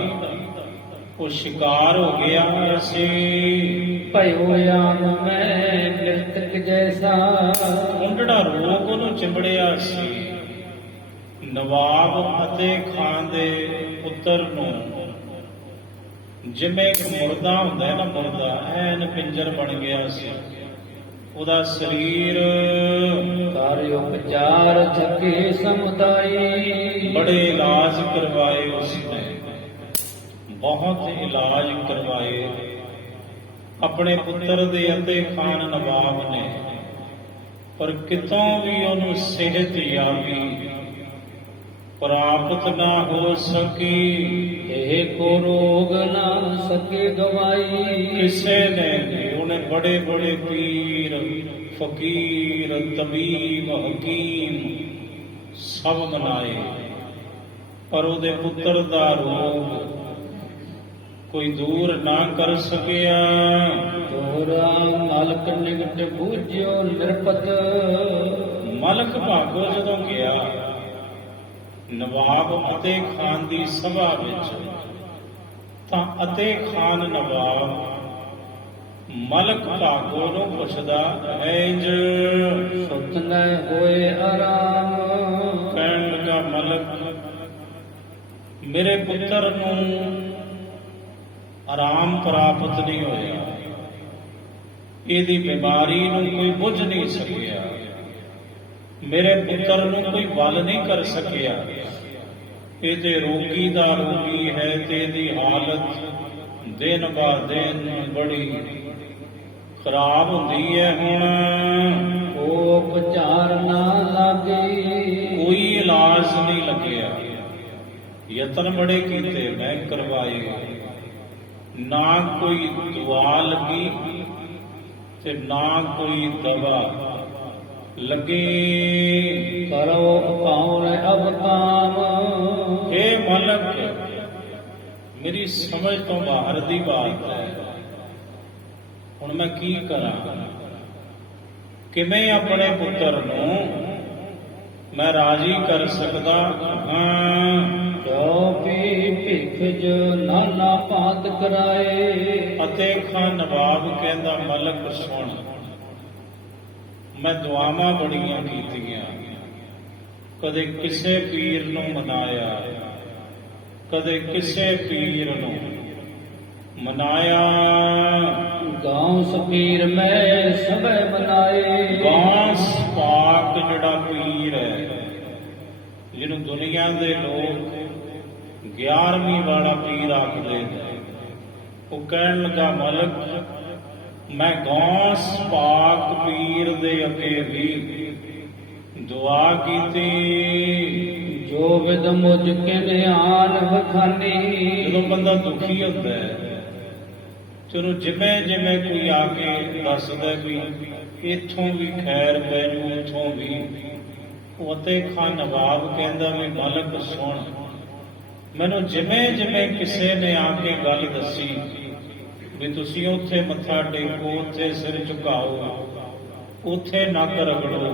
ਉਹ ਸ਼ਿਕਾਰ ਹੋ ਗਿਆ ਸੀ। ਭਇਓ ਆਮ ਮੈਂ ਨਿਰਤਕ ਜੈਸਾ, ਜਿਹੜਾ ਰੋਗ ਉਹਨੂੰ ਚਿੰਬੜਿਆ ਸੀ। ਨਵਾਬ ਅਤੇ ਖਾਨ ਦੇ ਪੁੱਤਰ ਨੂੰ ਜਿਵੇਂ ਇੱਕ ਮੁਰਦਾ ਹੁੰਦਾ ਹੈ ਨਾ, ਮੁਰਦਾ ਐਨ ਪਿੰਜਰ ਬਣ ਗਿਆ ਸੀ ਉਹਦਾ ਸਰੀਰ। ਕਰ ਉਪਚਾਰ ਥਕੇ ਸਮੁਦਾਈ, ਬੜੇ ਇਲਾਜ ਕਰਵਾਏ ਉਸਨੇ, ਬਹੁਤ ਇਲਾਜ ਕਰਵਾਏ ਆਪਣੇ ਪੁੱਤਰ ਦੇ ਅਤੇ ਖਾਨ ਨਵਾਬ ਨੇ, ਪਰ ਕਿਤੋਂ ਵੀ ਉਹਨੂੰ ਸਿਹਤ ਯਾਬੀ ਪ੍ਰਾਪਤ ਨਾ ਹੋ ਸਕੀ। ਇਹ ਕੋ ਰੋਗ ਨਾ ਸਕੇ ਗਵਾਈ, ਕਿਸੇ ਨੇ ਉਹਨੇ ਬੜੇ ਬੜੇ ਪੀਰ ਫਕੀਰ ਤਬੀਬ ਹਕੀਮ ਸਭ ਮਨਾਏ, ਪਰ ਉਹਦੇ ਪੁੱਤਰ ਦਾ ਰੋਗ ਕੋਈ ਦੂਰ ਨਾ ਕਰ ਸਕਿਆ। ਤੋਰਾ ਮਲਕ ਨਿਕਟ ਬੂਝਿਓ ਨਿਰਪਤ, ਮਲਕ ਭਾਗੋ ਜਦੋਂ ਗਿਆ ਨਵਾਬ ਅਤੇ ਖਾਨ ਦੀ ਸਭਾ ਵਿੱਚ, ਤਾਂ ਅਤੇ ਖਾਨ ਨਵਾਬ ਮਲਕ ਭਾਗੋ ਨੂੰ ਪੁੱਛਦਾ ਹੈ ਇੰਜ। ਸੁਤ ਨ ਹੋਏ ਆਰਾਮ। ਕਹਿਣ ਲੱਗਾ ਮਲਕ ਮੇਰੇ ਪੁੱਤਰ ਨੂੰ ਆਰਾਮ ਪ੍ਰਾਪਤ ਨਹੀਂ ਹੋਇਆ, ਇਹਦੀ ਬਿਮਾਰੀ ਨੂੰ ਕੋਈ ਬੁੱਝ ਨਹੀਂ ਸਕਿਆ, ਮੇਰੇ ਪੁੱਤਰ ਨੂੰ ਕੋਈ ਵੱਲ ਨਹੀਂ ਕਰ ਸਕਿਆ, ਇਹ ਤੇ ਰੋਗੀ ਦਾ ਰੋਗੀ ਹੈ ਤੇ ਇਹਦੀ ਹਾਲਤ ਦਿਨ ਬਾ ਦਿਨ ਬੜੀ ਖਰਾਬ ਹੁੰਦੀ ਹੈ। ਹੁਣ ਉਹ ਉਪਚਾਰ ਨਾ ਲਾਗੇ। ਕੋਈ ਇਲਾਜ ਨਹੀਂ ਲੱਗਿਆ, ਯਤਨ ਬੜੇ ਕੀਤੇ ਮੈਂ ਕਰਵਾਏ, ਨਾ ਕੋਈ ਦਵਾ ਲੱਗੀ ਤੇ ਨਾ ਕੋਈ ਦਵਾ ਲੱਗੀ। ਕਰੋ ਅਕਾਉਣ ਅਬ ਕਾਮ। हे ਮਲਕ ਮੇਰੀ ਸਮਝ ਤੋਂ ਬਾਹਰ ਦੀ ਬਾਤ ਹੈ, ਹੁਣ ਮੈਂ ਕੀ ਕਰਾਂ? ਕਿਵੇਂ ਆਪਣੇ ਪੁੱਤਰ ਨੂੰ ਮੈਂ ਰਾਜੀ ਕਰ ਸਕਦਾ ਹਾਂ? ਕਿਉਂਕਿ ਭਿੱਖ ਜੋ ਨਾਨਾ ਭਾਂਤ ਕਰਾਏ। ਅਤੇ ਖਾਂ ਨਵਾਬ ਕਹਿੰਦਾ ਮਲਕ ਸੁਣ, ਮੈਂ ਦੁਆਵਾਂ ਬੜੀਆਂ ਕੀਤੀਆਂ, ਕਦੇ ਕਿਸੇ ਪੀਰ ਨੂੰ ਮਨਾਇਆ, ਕਦੇ ਕਿਸੇ ਪੀਰ ਨੂੰ ਮਨਾਇਆ। ਗਾਉਂ ਸਪੀਰ ਮੈਂ ਸਭੈ ਮਨਾਏ। ਗਾਂਸ ਪਾਕ ਜਿਹੜਾ ਪੀਰ ਹੈ, ਜਿਹਨੂੰ ਦੁਨੀਆ ਦੇ ਲੋਕ 11ਵੀਂ ਵਾਲਾ ਪੀਰ ਆਖਦੇ ਨੇ, ਉਹ ਕਹਿਣ ਲੱਗਾ ਮਲਕ ਮੈਂ ਗੌਸ ਪਾਕ ਪੀਰ ਦੇ ਅੱਗੇ ਵੀ ਦੁਆ ਕੀਤੀ। ਜੋ ਵਿਦ ਮੁਝ ਕੇ ਨਿਆਨ ਵਖਾਨੀ। ਜਦੋਂ ਬੰਦਾ ਦੁਖੀ ਹੁੰਦਾ ਹੈ, ਚਲੋ ਜਿਵੇਂ ਜਿਵੇਂ ਕੋਈ ਆ ਕੇ ਦੱਸਦਾ ਵੀ ਇੱਥੋਂ ਵੀ ਖੈਰ ਪੈ ਜੂ, ਇੱਥੋਂ ਵੀ, ਉਹ ਅਤੇ ਖਾਂ ਨਵਾਬ ਕਹਿੰਦਾ ਵੀ ਮਲਕ ਸੁਣ, ਮੈਨੂੰ ਜਿਵੇਂ ਜਿਵੇਂ ਕਿਸੇ ਨੇ ਆ ਕੇ ਗੱਲ ਦੱਸੀ ਵੀ ਤੁਸੀਂ ਉੱਥੇ ਮੱਥਾ ਟੇਕੋ, ਉੱਥੇ ਸਿਰ ਝੁਕਾਓ, ਉੱਥੇ ਨੱਕ ਰਗੜੋ,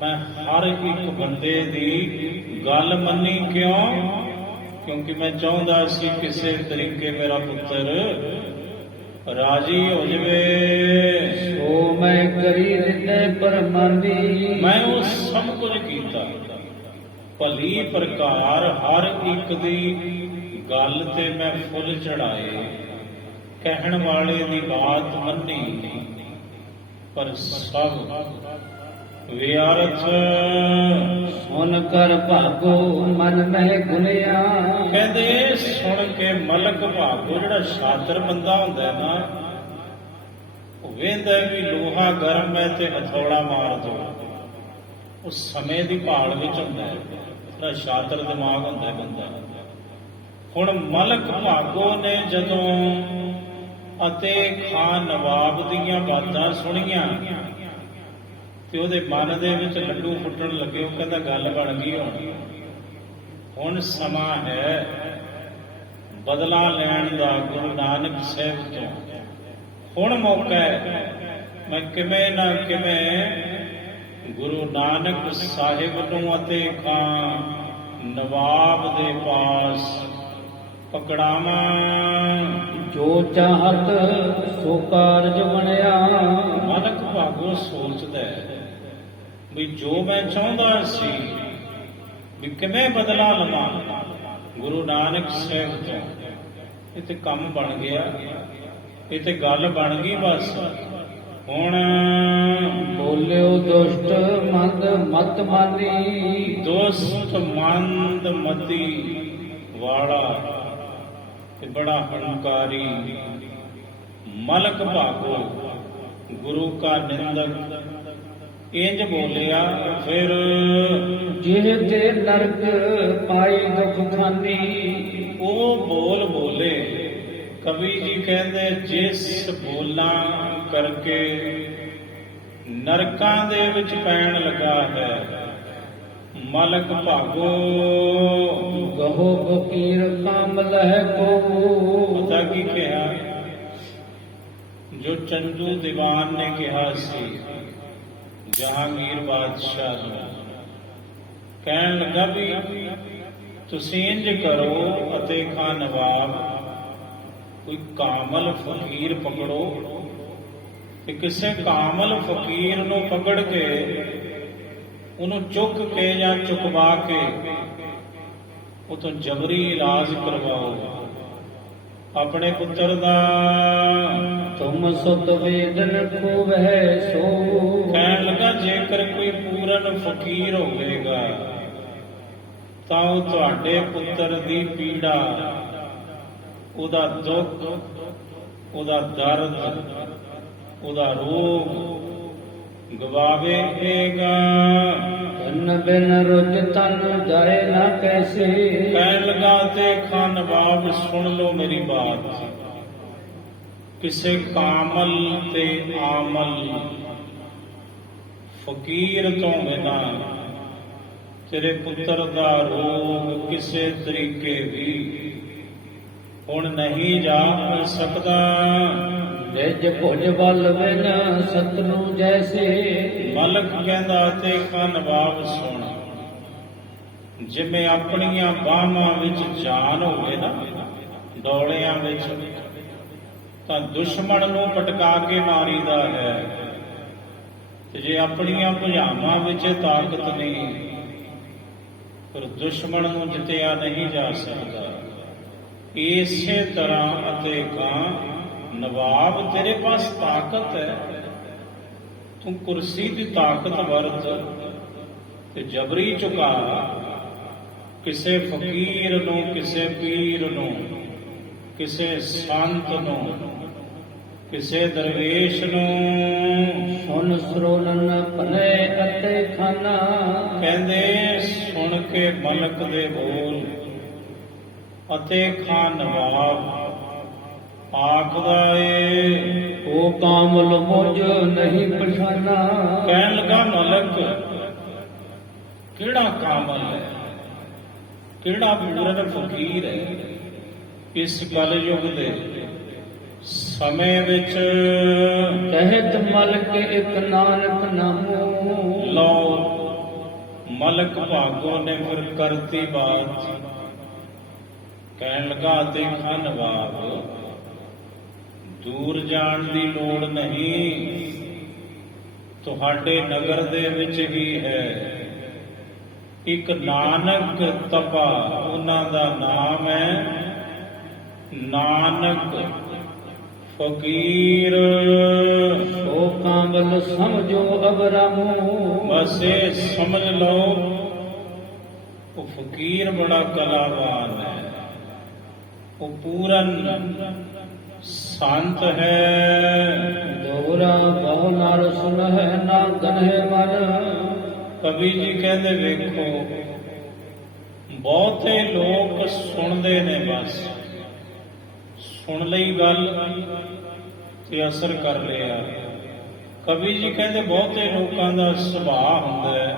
ਮੈਂ ਹਰ ਇੱਕ ਬੰਦੇ ਦੀ ਗੱਲ ਮੰਨੀ। ਕਿਉਂ? ਕਿਉਂਕਿ ਮੈਂ ਚਾਹੁੰਦਾ ਸੀ ਕਿਸੇ ਤਰੀਕੇ ਮੇਰਾ ਪੁੱਤਰ ਰਾਜੀ ਹੋ ਜਵੇ। ਸੋ ਮੈਂ ਕਰੀ ਦਿੱਤੇ ਪਰਮਾਨੀ। ਮੈਂ ਉਹ ਸਭ ਕੁਝ ਕੀਤਾ, ਭਲੀ ਪ੍ਰਕਾਰ ਹਰ ਇੱਕ ਦੀ ਗੱਲ ਤੇ ਮੈਂ ਫੁੱਲ ਚੜਾਏ, ਕਹਿਣ ਵਾਲੇ ਦੀ ਬਾਤ ਮੰਨੀ, ਪਰ ਸਭ ਵਿਅਰਥ। ਸੁਨ ਕਰ ਭਾਗੋ ਮਨ ਮਹਿ ਗੁਨਿਆ। ਕਹਿੰਦੇ ਸੁਣ ਕੇ ਮਲਕ ਭਾਗੋ ਜਿਹੜਾ ਸ਼ਾਤਰ ਬੰਦਾ ਹੁੰਦਾ ਨਾ, ਉਹ ਵੇਂਦਾ ਵੀ ਲੋਹਾ ਗਰਮ ਹੈ ਤੇ ਹਥੌੜਾ ਮਾਰ ਦੋ, ਉਹ ਸਮੇਂ ਦੀ ਭਾਲ ਵਿੱਚ ਹੁੰਦਾ ਹੈ, ਜਿਹੜਾ ਸ਼ਾਤਰ ਦਿਮਾਗ ਹੁੰਦਾ ਬੰਦਾ। ਹੁਣ ਮਲਕ ਭਾਗੋ ਨੇ ਜਦੋਂ ਅਤੇ ਖਾਂ ਨਵਾਬ ਦੀਆਂ ਬਾਤਾਂ ਸੁਣੀਆਂ ਤੇ ਉਹਦੇ ਮਨ ਦੇ ਵਿੱਚ ਲੱਡੂ ਫੁੱਟਣ ਲੱਗੇ। ਉਹ ਕਹਿੰਦਾ ਗੱਲ ਬਣ ਗਈ, ਹੁਣ ਸਮਾਂ ਹੈ ਬਦਲਾ ਲੈਣ ਦਾ ਗੁਰੂ ਨਾਨਕ ਸਾਹਿਬ ਤੋਂ। ਹੁਣ ਮੌਕਾ ਹੈ, ਮੈਂ ਕਿਵੇਂ ਨਾ ਕਿਵੇਂ ਗੁਰੂ ਨਾਨਕ ਸਾਹਿਬ ਨੂੰ ਅਤੇ ਖਾਂ ਨਵਾਬ ਦੇ ਪਾਸ ਪਕੜਾਵਾਂ। ਜੋ ਚਾਹਤ ਸੋ ਕਾਰਜ ਬਣਿਆ। ਮਲਕ ਭਾਗੋ ਸੋਚਦਾ ਹੈ ਵੀ ਜੋ ਮੈਂ ਚਾਹੁੰਦਾ ਸੀ ਵੀ ਕਿਵੇਂ ਬਦਲਾ ਲਵਾਂ ਗੁਰੂ ਨਾਨਕ ਸਾਹਿਬ ਤੋਂ, ਇਹ ਤੇ ਕੰਮ ਬਣ ਗਿਆ, ਇਹ ਤੇ ਗੱਲ ਬਣ ਗਈ। ਬਸ ਹੁਣ ਬੋਲਿਓ ਦੁਸ਼ਟ ਮੰਦ ਮਤ ਮਾਨੀ। ਦੁਸ਼ਟ ਮੰਦ ਮਤੀ ਵਾਲਾ ਤੇ ਬੜਾ ਹੰਕਾਰੀ ਮਲਕ ਭਾਗੋ ਗੁਰੂ ਕਾ ਨਿੰਦਕ ਇੰਜ ਬੋਲਿਆ। ਫਿਰ ਜਿਹ ਤੇ ਨਰਕ ਪਾਈ ਦੁਖ ਖਾਨੀ। ਉਹ ਬੋਲ ਬੋਲੇ, ਕਵੀ ਜੀ ਕਹਿੰਦੇ ਜਿਸ ਬੋਲਾਂ ਕਰਕੇ ਨਰਕਾਂ ਦੇ ਵਿੱਚ ਪੈਣ ਲੱਗਾ ਹੈ। ਮਲਕ ਭਾਗੋ ਗਹੋ ਫਕੀਰ ਕੰਮ ਲਹਿ ਕੋ। ਪਤਾ ਕੀ ਕਿਹਾ? ਜੋ ਚੰਦੂ ਦੀਵਾਨ ਨੇ ਕਿਹਾ ਸੀ ਜਹਾਂਗੀਰ ਬਾਦਸ਼ਾਹ ਨੂੰ, ਕਹਿਣ ਲੱਗਾ ਵੀ ਤੁਸੀਂ ਇੰਜ ਕਰੋ ਅਤੇ ਖਾਂ ਨਵਾਬ ਕੋਈ ਕਾਮਲ ਫਕੀਰ ਪਕੜੋ ਕਿ ਕਿਸੇ ਕਾਮਲ ਫਕੀਰ ਨੂੰ ਪਕੜ ਕੇ ਉਹਨੂੰ ਚੁੱਕ ਕੇ ਜਾਂ ਚੁਕਵਾ ਕੇ ਉਹ ਤੋਂ ਜਬਰੀ ਇਲਾਜ ਕਰਵਾਓ। ਆਪਣੇ ਪੁੱਤਰ ਦਾ ਤੁਮ ਸੁਤ ਵੇਦਨ ਖੂਬਹਿ ਸੋ। ਕਹਿਣ ਲੱਗਾ ਜੇਕਰ ਕੋਈ ਪੂਰਨ ਫਕੀਰ ਹੋਵੇਗਾ ਤਾਂ ਉਹ ਤੁਹਾਡੇ ਪੁੱਤਰ ਦੀ ਪੀੜਾ, ਉਹਦਾ ਦੁੱਖ, ਉਹਦਾ ਦਰਦ, ਉਹਦਾ ਰੋਗ ਗਵਾਵੇਗਾ। ਤਨ ਬਿਨ ਰੁਜ ਤਨ ਜਾਏ ਨਾ ਕੈਸੇ। ਕਹਿਣ ਲਗਾ ਤੇ ਖਾਂ ਨਵਾਬ ਸੁਣ ਲਓ ਮੇਰੀ ਬਾਤ। ਕਿਸੇ ਕਾਮਲ ਤੇ ਆਮਲ ਫਕੀਰ ਤੋਂ ਬਿਨਾਂ ਤੇਰੇ ਪੁੱਤਰ ਦਾ ਰੋਗ ਕਿਸੇ ਤਰੀਕੇ ਵੀ ਹੁਣ ਨਹੀਂ ਜਾ ਸਕਦਾ। ਨਿਜ ਭੁਜ ਬਲ ਬਿਨ ਸਤਨੂ ਜੈਸੇ। ਮਲਕ ਕਹਿੰਦਾ ਤੇ ਖਾਂ ਨਵਾਬ ਸੁਣ, ਜਿਵੇਂ ਆਪਣੀਆਂ ਬਾਹਾਂ ਵਿੱਚ ਜਾਨ ਹੋਵੇ ਨਾ ਦੌੜਿਆਂ ਵਿੱਚ, ਤਾਂ ਦੁਸ਼ਮਣ ਨੂੰ ਪਟਕਾ ਕੇ ਮਾਰੀਦਾ ਹੈ, ਤੇ ਜੇ ਆਪਣੀਆਂ ਭੁਜਾਵਾਂ ਵਿੱਚ ਤਾਕਤ ਨਹੀਂ ਪਰ ਦੁਸ਼ਮਣ ਨੂੰ ਜਿੱਤਿਆ ਨਹੀਂ ਜਾ ਸਕਦਾ। ਇਸੇ ਤਰ੍ਹਾਂ ਅਤੇ ਕਾਂ ਨਵਾਬ ਤੇਰੇ ਪਾਸ ਤਾਕਤ ਹੈ, ਤੂੰ ਕੁਰਸੀ ਦੀ ਤਾਕਤ ਵਰਤ ਤੇ ਜਬਰੀ ਝੁਕਾ ਕਿਸੇ ਫਕੀਰ ਨੂੰ, ਕਿਸੇ ਪੀਰ ਨੂੰ, ਕਿਸੇ ਸੰਤ ਨੂੰ, ਕਿਸੇ ਦਰਵੇਸ਼ ਨੂੰ। ਸੁਨ ਸਰੋਨਨ ਭਲੇ ਅਤੇ ਖਾਨਾ। ਕਹਿੰਦੇ ਸੁਣ ਕੇ ਮਲਕ ਦੇ ਬੋਲ ਅਤੇ ਖਾਂ ਨਵਾਬ ਆਖਦਾ ਏ ਉਹ ਕਾਮਲ ਮੁਝ ਨਹੀਂ ਪਛਾਨਾ। ਕਹਿਣ ਲੱਗਾ ਮਲਕ ਕਿਹੜਾ ਕਾਮਲ ਹੈ, ਕਿਹੜਾ ਪੂਰਨ ਫਕੀਰ ਹੈ। ਇਸ ਕਲਯੁਗ ਦੇ ਸਮੇਂ ਵਿੱਚ ਕਹਿਤ ਮਲਕ ਇੱਕ ਨਾਨਕ ਨਾਮੋ। ਲਓ ਮਲਕ ਭਾਗੋ ਨੇ ਫਿਰ ਕਰਤੀ ਬਾਤ। ਕਹਿਣ ਲੱਗਾ ਤੇ ਖਾਂ ਨਵਾਬ ਦੂਰ ਜਾਣ ਦੀ ਲੋੜ ਨਹੀਂ, ਤੁਹਾਡੇ ਨਗਰ ਦੇ ਵਿੱਚ ਹੀ ਹੈ ਇੱਕ ਨਾਨਕ ਤਪਾ, ਉਹਨਾਂ ਦਾ ਨਾਮ ਹੈ ਨਾਨਕ ਫਕੀਰ। ਸੋ ਕਾਮਲ ਸਮਝੋ ਅਬਰਾਮੋ। ਬਸ ਇਹ ਸਮਝ ਲਓ ਉਹ ਫਕੀਰ ਬੜਾ ਕਲਾਵਾਨ ਹੈ, ਉਹ ਪੂਰਨ ਸੰਤ ਹੈ। ਦੋਰਾ ਬਹੁ ਨਰ ਸੁਨਹਿ ਨਾ ਗਨਹਿ ਮਨ। ਕਵੀ ਜੀ ਕਹਿੰਦੇ ਵੇਖੋ ਬਹੁਤੇ ਲੋਕ ਸੁਣਦੇ ਨੇ, ਬਸ ਸੁਣ ਲਈ ਗੱਲ ਤੇ ਅਸਰ ਕਰ ਲਿਆ। ਕਵੀ ਜੀ ਕਹਿੰਦੇ ਬਹੁਤੇ ਲੋਕਾਂ ਦਾ ਸੁਭਾਅ ਹੁੰਦਾ ਹੈ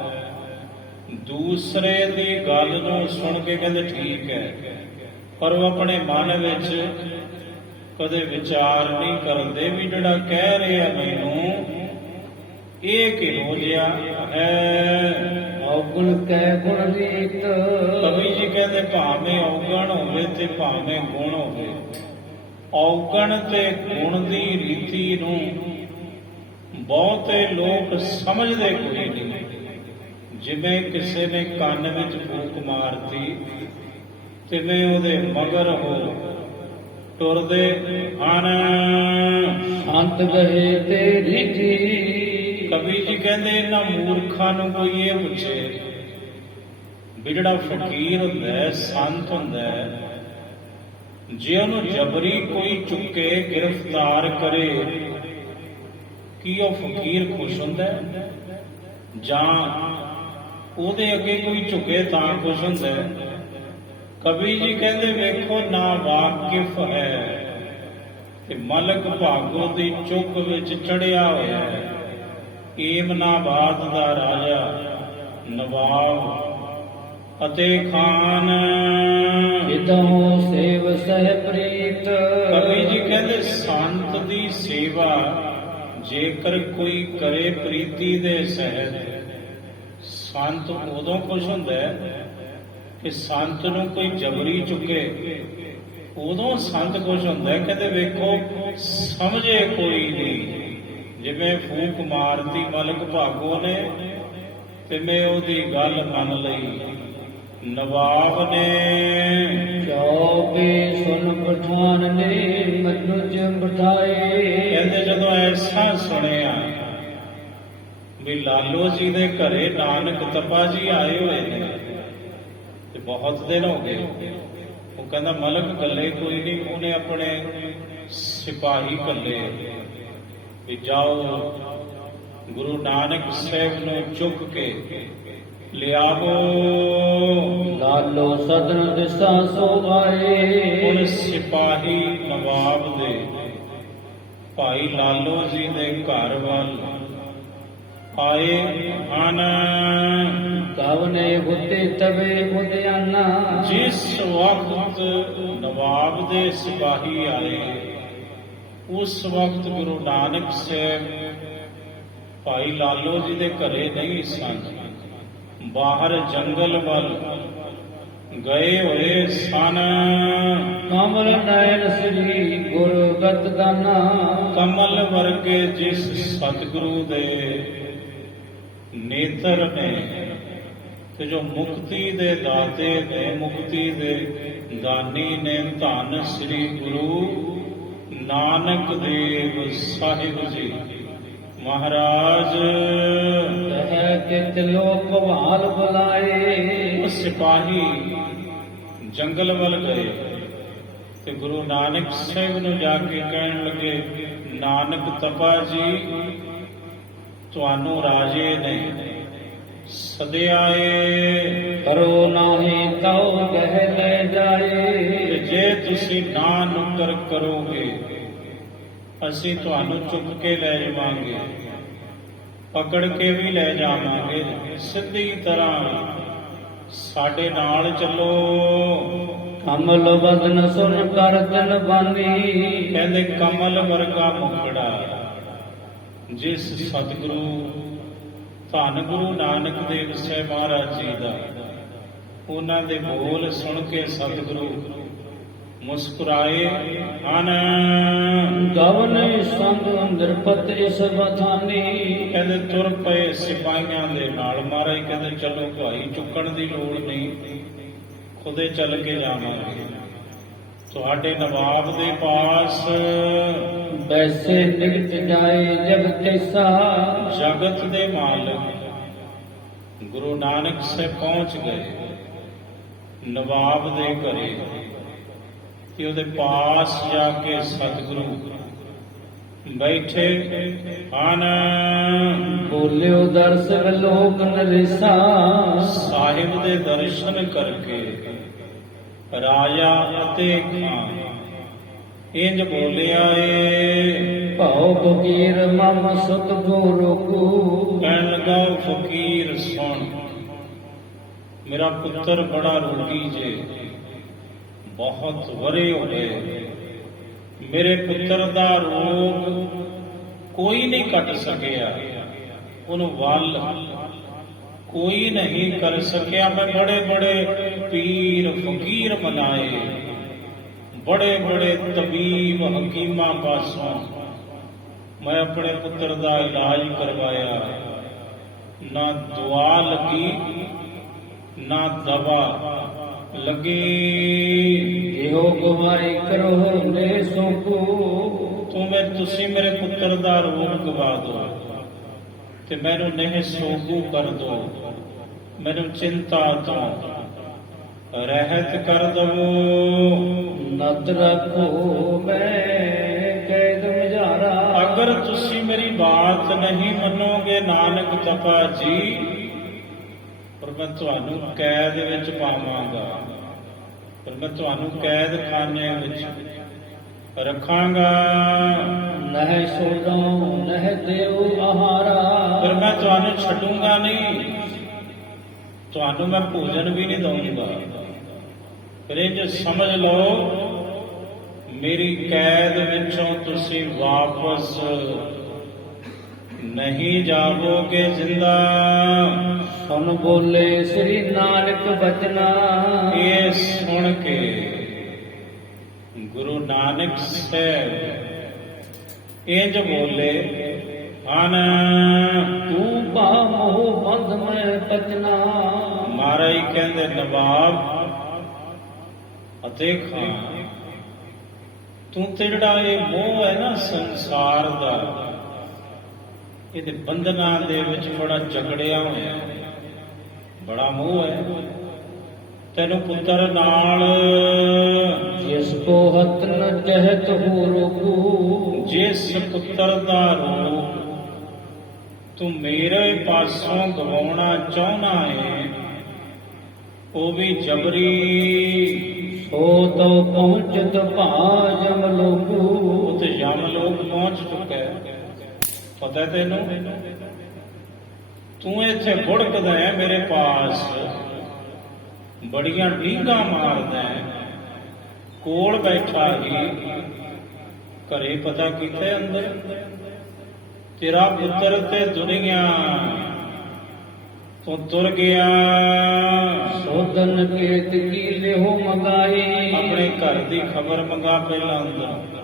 ਦੂਸਰੇ ਦੀ ਗੱਲ ਨੂੰ ਸੁਣ ਕੇ ਕਹਿੰਦੇ ਠੀਕ ਹੈ, ਪਰ ਉਹ ਆਪਣੇ ਮਨ ਵਿੱਚ ਕਦੇ ਵਿਚਾਰ ਨਹੀਂ ਕਰਦੇ ਵੀ ਜਿਹੜਾ ਕਹਿ ਰਿਹਾ ਮੈਨੂੰ ਇਹ ਕਿਹੋ ਜਿਹਾ ਹੈ। ਔਗਣ ਕੈ ਗੁਣ ਰੀਤ। ਕਵੀ ਜੀ ਕਹਿੰਦੇ ਭਾਵੇਂ ਔਗਣ ਹੋਵੇ ਤੇ ਭਾਵੇਂ ਗੁਣ ਹੋਵੇ, ਔਗਣ ਤੇ ਗੁਣ ਦੀ ਰੀਤੀ ਨੂੰ ਬਹੁਤੇ ਲੋਕ ਸਮਝਦੇ ਕੋਈ ਨਹੀਂ। ਜਿਵੇਂ ਕਿਸੇ ਨੇ ਕੰਨ ਵਿੱਚ ਫੂਕ ਮਾਰਤੀ ਤਿਵੇਂ ਉਹਦੇ ਮਗਰ ਹੋ ਟੁਰਦੇ ਹਨ। ਅੰਤ ਗਏ ਤੇਰੀ ਜੀ। ਕਵੀ ਜੀ ਕਹਿੰਦੇ ਇਹਨਾਂ ਮੂਰਖਾਂ ਨੂੰ ਕੋਈ ਇਹ ਪੁੱਛੇ ਵੀ ਜਿਹੜਾ ਫਕੀਰ ਹੁੰਦਾ ਹੈ, ਸੰਤ ਹੁੰਦਾ ਹੈ, ਜੇ ਉਹਨੂੰ ਜਬਰੀ ਕੋਈ ਚੁੱਕੇ ਗ੍ਰਿਫਤਾਰ ਕਰੇ ਕੀ ਉਹ ਫਕੀਰ ਖੁਸ਼ ਹੁੰਦਾ ਹੈ, ਜਾਂ ਉਹਦੇ ਅੱਗੇ ਕੋਈ ਝੁਕੇ ਤਾਂ ਖੁਸ਼ ਹੁੰਦਾ ਹੈ? ਕਵੀ ਜੀ ਕਹਿੰਦੇ ਵੇਖੋ ਨਾ ਵਾਕਿਫ ਹੈ ਤੇ ਮਲਕ ਭਾਗੋ ਦੀ ਚੁੱਕ ਵਿੱਚ ਚੜਿਆ ਹੋਇਆ ਹੈ। ਏਮਨਾਬਾਦ ਦਾ ਰਾਜਾ ਨਵਾਬ ਅਤੇ ਖਾਨ ਇਦੋਂ ਸੇਵ ਸਹਿ ਪ੍ਰੀਤ। ਕਵੀ ਜੀ ਕਹਿੰਦੇ ਸੰਤ ਦੀ ਸੇਵਾ ਜੇਕਰ ਕੋਈ ਕਰੇ ਪ੍ਰੀਤੀ ਦੇ ਸਹਿਤ, ਸੰਤ ਉਦੋਂ ਖੁਸ਼ ਹੁੰਦਾ ਹੈ ਕਿ ਸੰਤ ਨੂੰ ਕੋਈ ਜਬਰੀ ਚੁੱਕੇ, ਉਦੋਂ ਸੰਤ ਖੁਸ਼ ਹੁੰਦਾ ਹੈ। ਕਹਿੰਦੇ ਵੇਖੋ ਸਮਝੇ ਕੋਈ ਨਹੀਂ, ਜਿਵੇਂ ਫੂਕ ਮਾਰਤੀ ਮਲਕ ਭਾਗੋ ਨੇ ਤਿਵੇਂ ਉਹਦੀ ਗੱਲ ਮੰਨ ਲਈ ਨਵਾਬ ਨੇ। ਚੌਕੇ ਸੁਨ ਪਠਾਨ ਨੇ ਮਨੁਜ ਬਿਠਾਏ। ਕਹਿੰਦੇ ਜਦੋਂ ਐਸਾ ਸੁਣਿਆ ਵੀ ਲਾਲੋ ਜੀ ਦੇ ਘਰੇ ਨਾਨਕ ਤਪਾ ਜੀ ਆਏ ਹੋਏ ਨੇ ਤੇ ਬਹੁਤ ਦਿਨ ਹੋ ਗਏ, ਉਹ ਕਹਿੰਦਾ ਮਲਕ ਗੱਲੇ ਕੋਈ ਨਹੀਂ। ਉਹਨੇ ਆਪਣੇ ਸਿਪਾਹੀ ਕੱਲੇ ਵੀ ਜਾਓ ਗੁਰੂ ਨਾਨਕ ਸਾਹਿਬ ਨੂੰ ਚੁੱਕ ਕੇ ਲਿਆਵੋ। ਲਾਲੋ ਸਦਨ ਦਿਸਾ ਸੋ ਆਏ। ਹੁਣ ਸਿਪਾਹੀ ਨਵਾਬ ਦੇ ਭਾਈ ਲਾਲੋ ਜੀ ਦੇ ਘਰ ਵੱਲ ਆਏ ਹਨ। ਕਵਨੇ ਬੁੱਧੇ ਤਵੇ ਬੁੱਧਿਆਨਾ। ਜਿਸ ਵਕਤ ਨਵਾਬ ਦੇ ਸਿਪਾਹੀ ਆਏ ਉਸ ਵਕਤ ਗੁਰੂ ਨਾਨਕ ਸਾਹਿਬ ਭਾਈ ਲਾਲੋ ਜੀ ਦੇ ਘਰੇ ਨਹੀਂ ਸਨ, ਬਾਹਰ ਜੰਗਲ ਵੱਲ ਗਏ ਹੋਏ ਸਨ। ਕਮਲ ਨੈਣ ਸ੍ਰੀ ਗੁਰੂ ਗਤਦਾਨਾ। ਕਮਲ ਵਰਗੇ ਜਿਸ ਸਤਿਗੁਰੂ ਦੇ ਨੇਤਰ ਨੇ ਤੇ ਜੋ ਮੁਕਤੀ ਦੇ ਦਾਤੇ ਨੇ, ਮੁਕਤੀ ਦੇ ਦਾਨੀ ਨੇ, ਧੰਨ ਸ੍ਰੀ ਗੁਰੂ ਨਾਨਕ ਦੇਵ ਸਾਹਿਬ ਜੀ ਮਹਾਰਾਜ। ਕਹਿ ਕਿਤ ਲੋਕ ਭਾਲ ਬੁਲਾਏ। ਉਹ ਸਿਪਾਹੀ ਜੰਗਲ ਵੱਲ ਗਏ ਤੇ ਗੁਰੂ ਨਾਨਕ ਸਾਹਿਬ ਨੂੰ ਜਾ ਕੇ ਕਹਿਣ ਲੱਗੇ ਨਾਨਕ ਤਪਾ ਜੀ ਤੁਹਾਨੂੰ ਰਾਜੇ ਨੇ ਸਦਿਆ ਏ। ਕਰੋ ਨਾਹੀ ਤਉ ਕਹਿ ਲੈ ਜਾਏ। ਜੇ ਤੁਸੀਂ ਨਾ ਨੁਕਰ ਕਰੋਗੇ ਅਸੀਂ ਤੁਹਾਨੂੰ ਚੁੱਕ ਕੇ ਲੈ ਜਾਵਾਂਗੇ, ਪਕੜ ਕੇ ਵੀ ਲੈ ਜਾਵਾਂਗੇ। ਸਿੱਧੀ ਤਰ੍ਹਾਂ ਸਾਡੇ ਨਾਲ ਚੱਲੋ। ਕਮਲ ਬਦਨ ਸੁਨ ਕਰ ਤਨ ਬਾਨੀ। ਕਹਿੰਦੇ ਕਮਲ ਵਰਗਾ ਮੁਖੜਾ ਜਿਸ ਸਤਿਗੁਰੂ ਧੰਨ ਗੁਰੂ ਨਾਨਕ ਦੇਵ ਸਾਹਿਬ ਮਹਾਰਾਜ ਜੀ ਦਾ, ਉਹਨਾਂ ਦੇ ਬੋਲ ਸੁਣ ਕੇ ਸਤਿਗੁਰੂ ਮੁਸਕਰਾਏ ਹਨ। ਗਵਨ ਸੰਗ ਅੰਦਰਪਤ ਇਸ ਬਥਾਨੀ। ਕਹਿੰਦੇ ਤੁਰ ਪਏ ਸਿਪਾਹੀਆਂ ਦੇ ਨਾਲ। ਮਹਾਰਾਜ ਕਹਿੰਦੇ ਚਲੋ ਭਾਈ ਚੁੱਕਣ ਦੀ ਲੋੜ ਨਹੀਂ, ਖੁਦੇ ਚੱਲ ਕੇ ਜਾਵਾਂਗੇ ਤੁਹਾਡੇ ਨਵਾਬ ਦੇ ਪਾਸ। ਵੈਸੇ ਨਿਕਟ ਜਾਏ ਜਗਤੇਸਾ। ਜਗਤ ਦੇ ਮਾਲਕ ਗੁਰੂ ਨਾਨਕ ਸਾਹਿਬ ਪਹੁੰਚ ਗਏ ਨਵਾਬ ਦੇ ਘਰੇ ਕਿ ਉਹਦੇ ਪਾਸ ਜਾ ਕੇ ਸਤਿਗੁਰੂ ਬੈਠੇ ਹਨ। ਬੋਲਿਓ ਦਰਸ ਲੋਕ ਨਰੇਸਾ। ਸਾਹਿਬ ਦੇ ਦਰਸ਼ਨ ਕਰਕੇ ਰਾਜਾ ਅਤੇ ਖਾਂ ਇੰਜ ਬੋਲਿਆ ਏ। ਭਾਉ ਫਕੀਰ ਮਮ ਸੁਤ ਗੁਰੂ। ਕਹਿਣ ਲੱਗਾ ਫਕੀਰ ਸੁਣ, ਮੇਰਾ ਪੁੱਤਰ ਬੜਾ ਰੋਗੀ ਜੇ, ਬਹੁਤ ਵਰੇ ਹੋ ਗਏ। ਮੇਰੇ ਪੁੱਤਰ ਦਾ ਰੋਗ ਕੋਈ ਨਹੀਂ ਕੱਟ ਸਕਿਆ, ਉਹਨੂੰ ਵੱਲ ਕੋਈ ਨਹੀਂ ਕਰ ਸਕਿਆ। ਮੈਂ ਬੜੇ ਬੜੇ ਪੀਰ ਫਕੀਰ ਮਨਾਏ, ਬੜੇ ਬੜੇ ਤਬੀਬ ਹਕੀਮਾਂ ਪਾਸੋਂ ਮੈਂ ਆਪਣੇ ਪੁੱਤਰ ਦਾ ਇਲਾਜ ਕਰਵਾਇਆ, ਨਾ ਦੁਆ ਲੱਗੀ ਨਾ ਦਵਾ ਲੱਗੀ। ਇਹੋ ਗੁਮਾਰੀ ਕਰੋ ਨੇ ਸੋਕੂ। ਤੁਸੀਂ ਮੇਰੇ ਪੁੱਤਰ ਦਾ ਰੋਗ ਗਵਾ ਦਿਓ ਤੇ ਮੈਨੂੰ ਨਹੀਂ ਸੋਗੂ ਕਰ ਦਿਓ, ਮੈਨੂੰ ਚਿੰਤਾ ਤੋਂ ਰਹਿਤ ਕਰ ਦਵੋ। ਨਤ ਰੱਖੋ ਮੈਂ ਕੈਦ ਮਝਾਰਾ। ਅਗਰ ਤੁਸੀਂ ਮੇਰੀ ਬਾਤ ਨਹੀਂ ਮੰਨੋਗੇ ਨਾਨਕ ਤਪਾ ਜੀ, ਪਰ ਮੈਂ ਤੁਹਾਨੂੰ ਕੈਦ ਵਿੱਚ ਪਾਵਾਂਗਾ, ਪਰ ਮੈਂ ਤੁਹਾਨੂੰ ਕੈਦ ਖਾਨੇ ਵਿੱਚ ਰੱਖਾਂਗਾ। ਨਹਿ ਸੋਦੋ ਨਹਿ ਦੇਉ ਆਹਾਰਾ। ਪਰ ਮੈਂ ਤੁਹਾਨੂੰ ਛੱਡੂੰਗਾ ਨਹੀਂ, ਤੁਹਾਨੂੰ ਮੈਂ ਭੋਜਨ ਵੀ ਨਹੀਂ ਦਊਂਗਾ। ਫਿਰ ਇਹ ਜੇ ਸਮਝ ਲਓ ਮੇਰੀ ਕੈਦ ਵਿੱਚੋਂ ਤੁਸੀਂ ਵਾਪਸ ਨਹੀਂ ਜਾਵੋਗੇ ਜਿੰਦਾ। ਸੁਨ ਬੋਲੇ ਸ੍ਰੀ ਨਾਨਕ ਬਚਨਾ। ਇਹ ਸੁਣ ਕੇ ਗੁਰੂ ਨਾਨਕ ਸਾਹਿਬ ਇੰਜ ਬੋਲੇ ਹਨ। ਤੂੰ ਬਾ ਮੋਹ ਬੰਧ ਮੈਂ ਪਚਨਾ। ਮਹਾਰਾਜ ਕਹਿੰਦੇ ਨਵਾਬ ਅਤੇ ਖਾਂ, ਤੂੰ ਤੇ ਜਿਹੜਾ ਇਹ ਮੋਹ ਹੈ ਨਾ ਸੰਸਾਰ ਦਾ, ਇਹਦੇ ਬੰਧਨਾਂ ਦੇ ਵਿੱਚ ਬੜਾ ਜਕੜਿਆ ਹੋਇਆ, ਬੜਾ ਮੋਹ ਹੈ। ਤੈਨੂੰ ਪੁੱਤਰ ਨਾਲ ਜਿਸ ਕੋ ਹਤ ਨ ਜਹਤ ਹੋ ਰੋਕੂ। ਜਿਸ ਪੁੱਤਰ ਦਾ ਰੋਗ ਤੂੰ ਮੇਰੇ ਪਾਸੋਂ ਗਵਾਉਣਾ ਚਾਹੁੰਦਾ ਹੈ, ਉਹ ਵੀ ਜਬਰੀ ਸੋ ਤੋ ਪਹੁੰਚਤ ਭਾਜਮ ਲੋਕੂ। ਉਹ ਤੇ ਯਮ ਲੋਕ ਪਹੁੰਚ ਚੁੱਕਾ ਹੈ। ਪਤਾ ਤੈਨੂੰ, ਤੂੰ ਇੱਥੇ ਭੁੜਕਦਾ ਹੈ ਮੇਰੇ ਪਾਸ, ਬੜੀਆਂ ਡੀਂਗਾਂ ਮਾਰਦਾ ਹੈ, ਕੋਲ ਬੈਠਾ ਹੀ ਘਰੇ ਪਤਾ ਕੀਤਾ ਅੰਦਰ ਤੇਰਾ ਪੁੱਤਰ ਤੇ ਦੁਨੀਆ ਤੋਂ ਤੁਰ ਗਿਆ। ਸੋਦਨ ਕੇਤ ਕੀ ਲਿਹੋ ਮੰਗਾਈ। ਆਪਣੇ ਘਰ ਦੀ ਖਬਰ ਮੰਗਾ ਪਹਿਲਾਂ ਅੰਦਰ,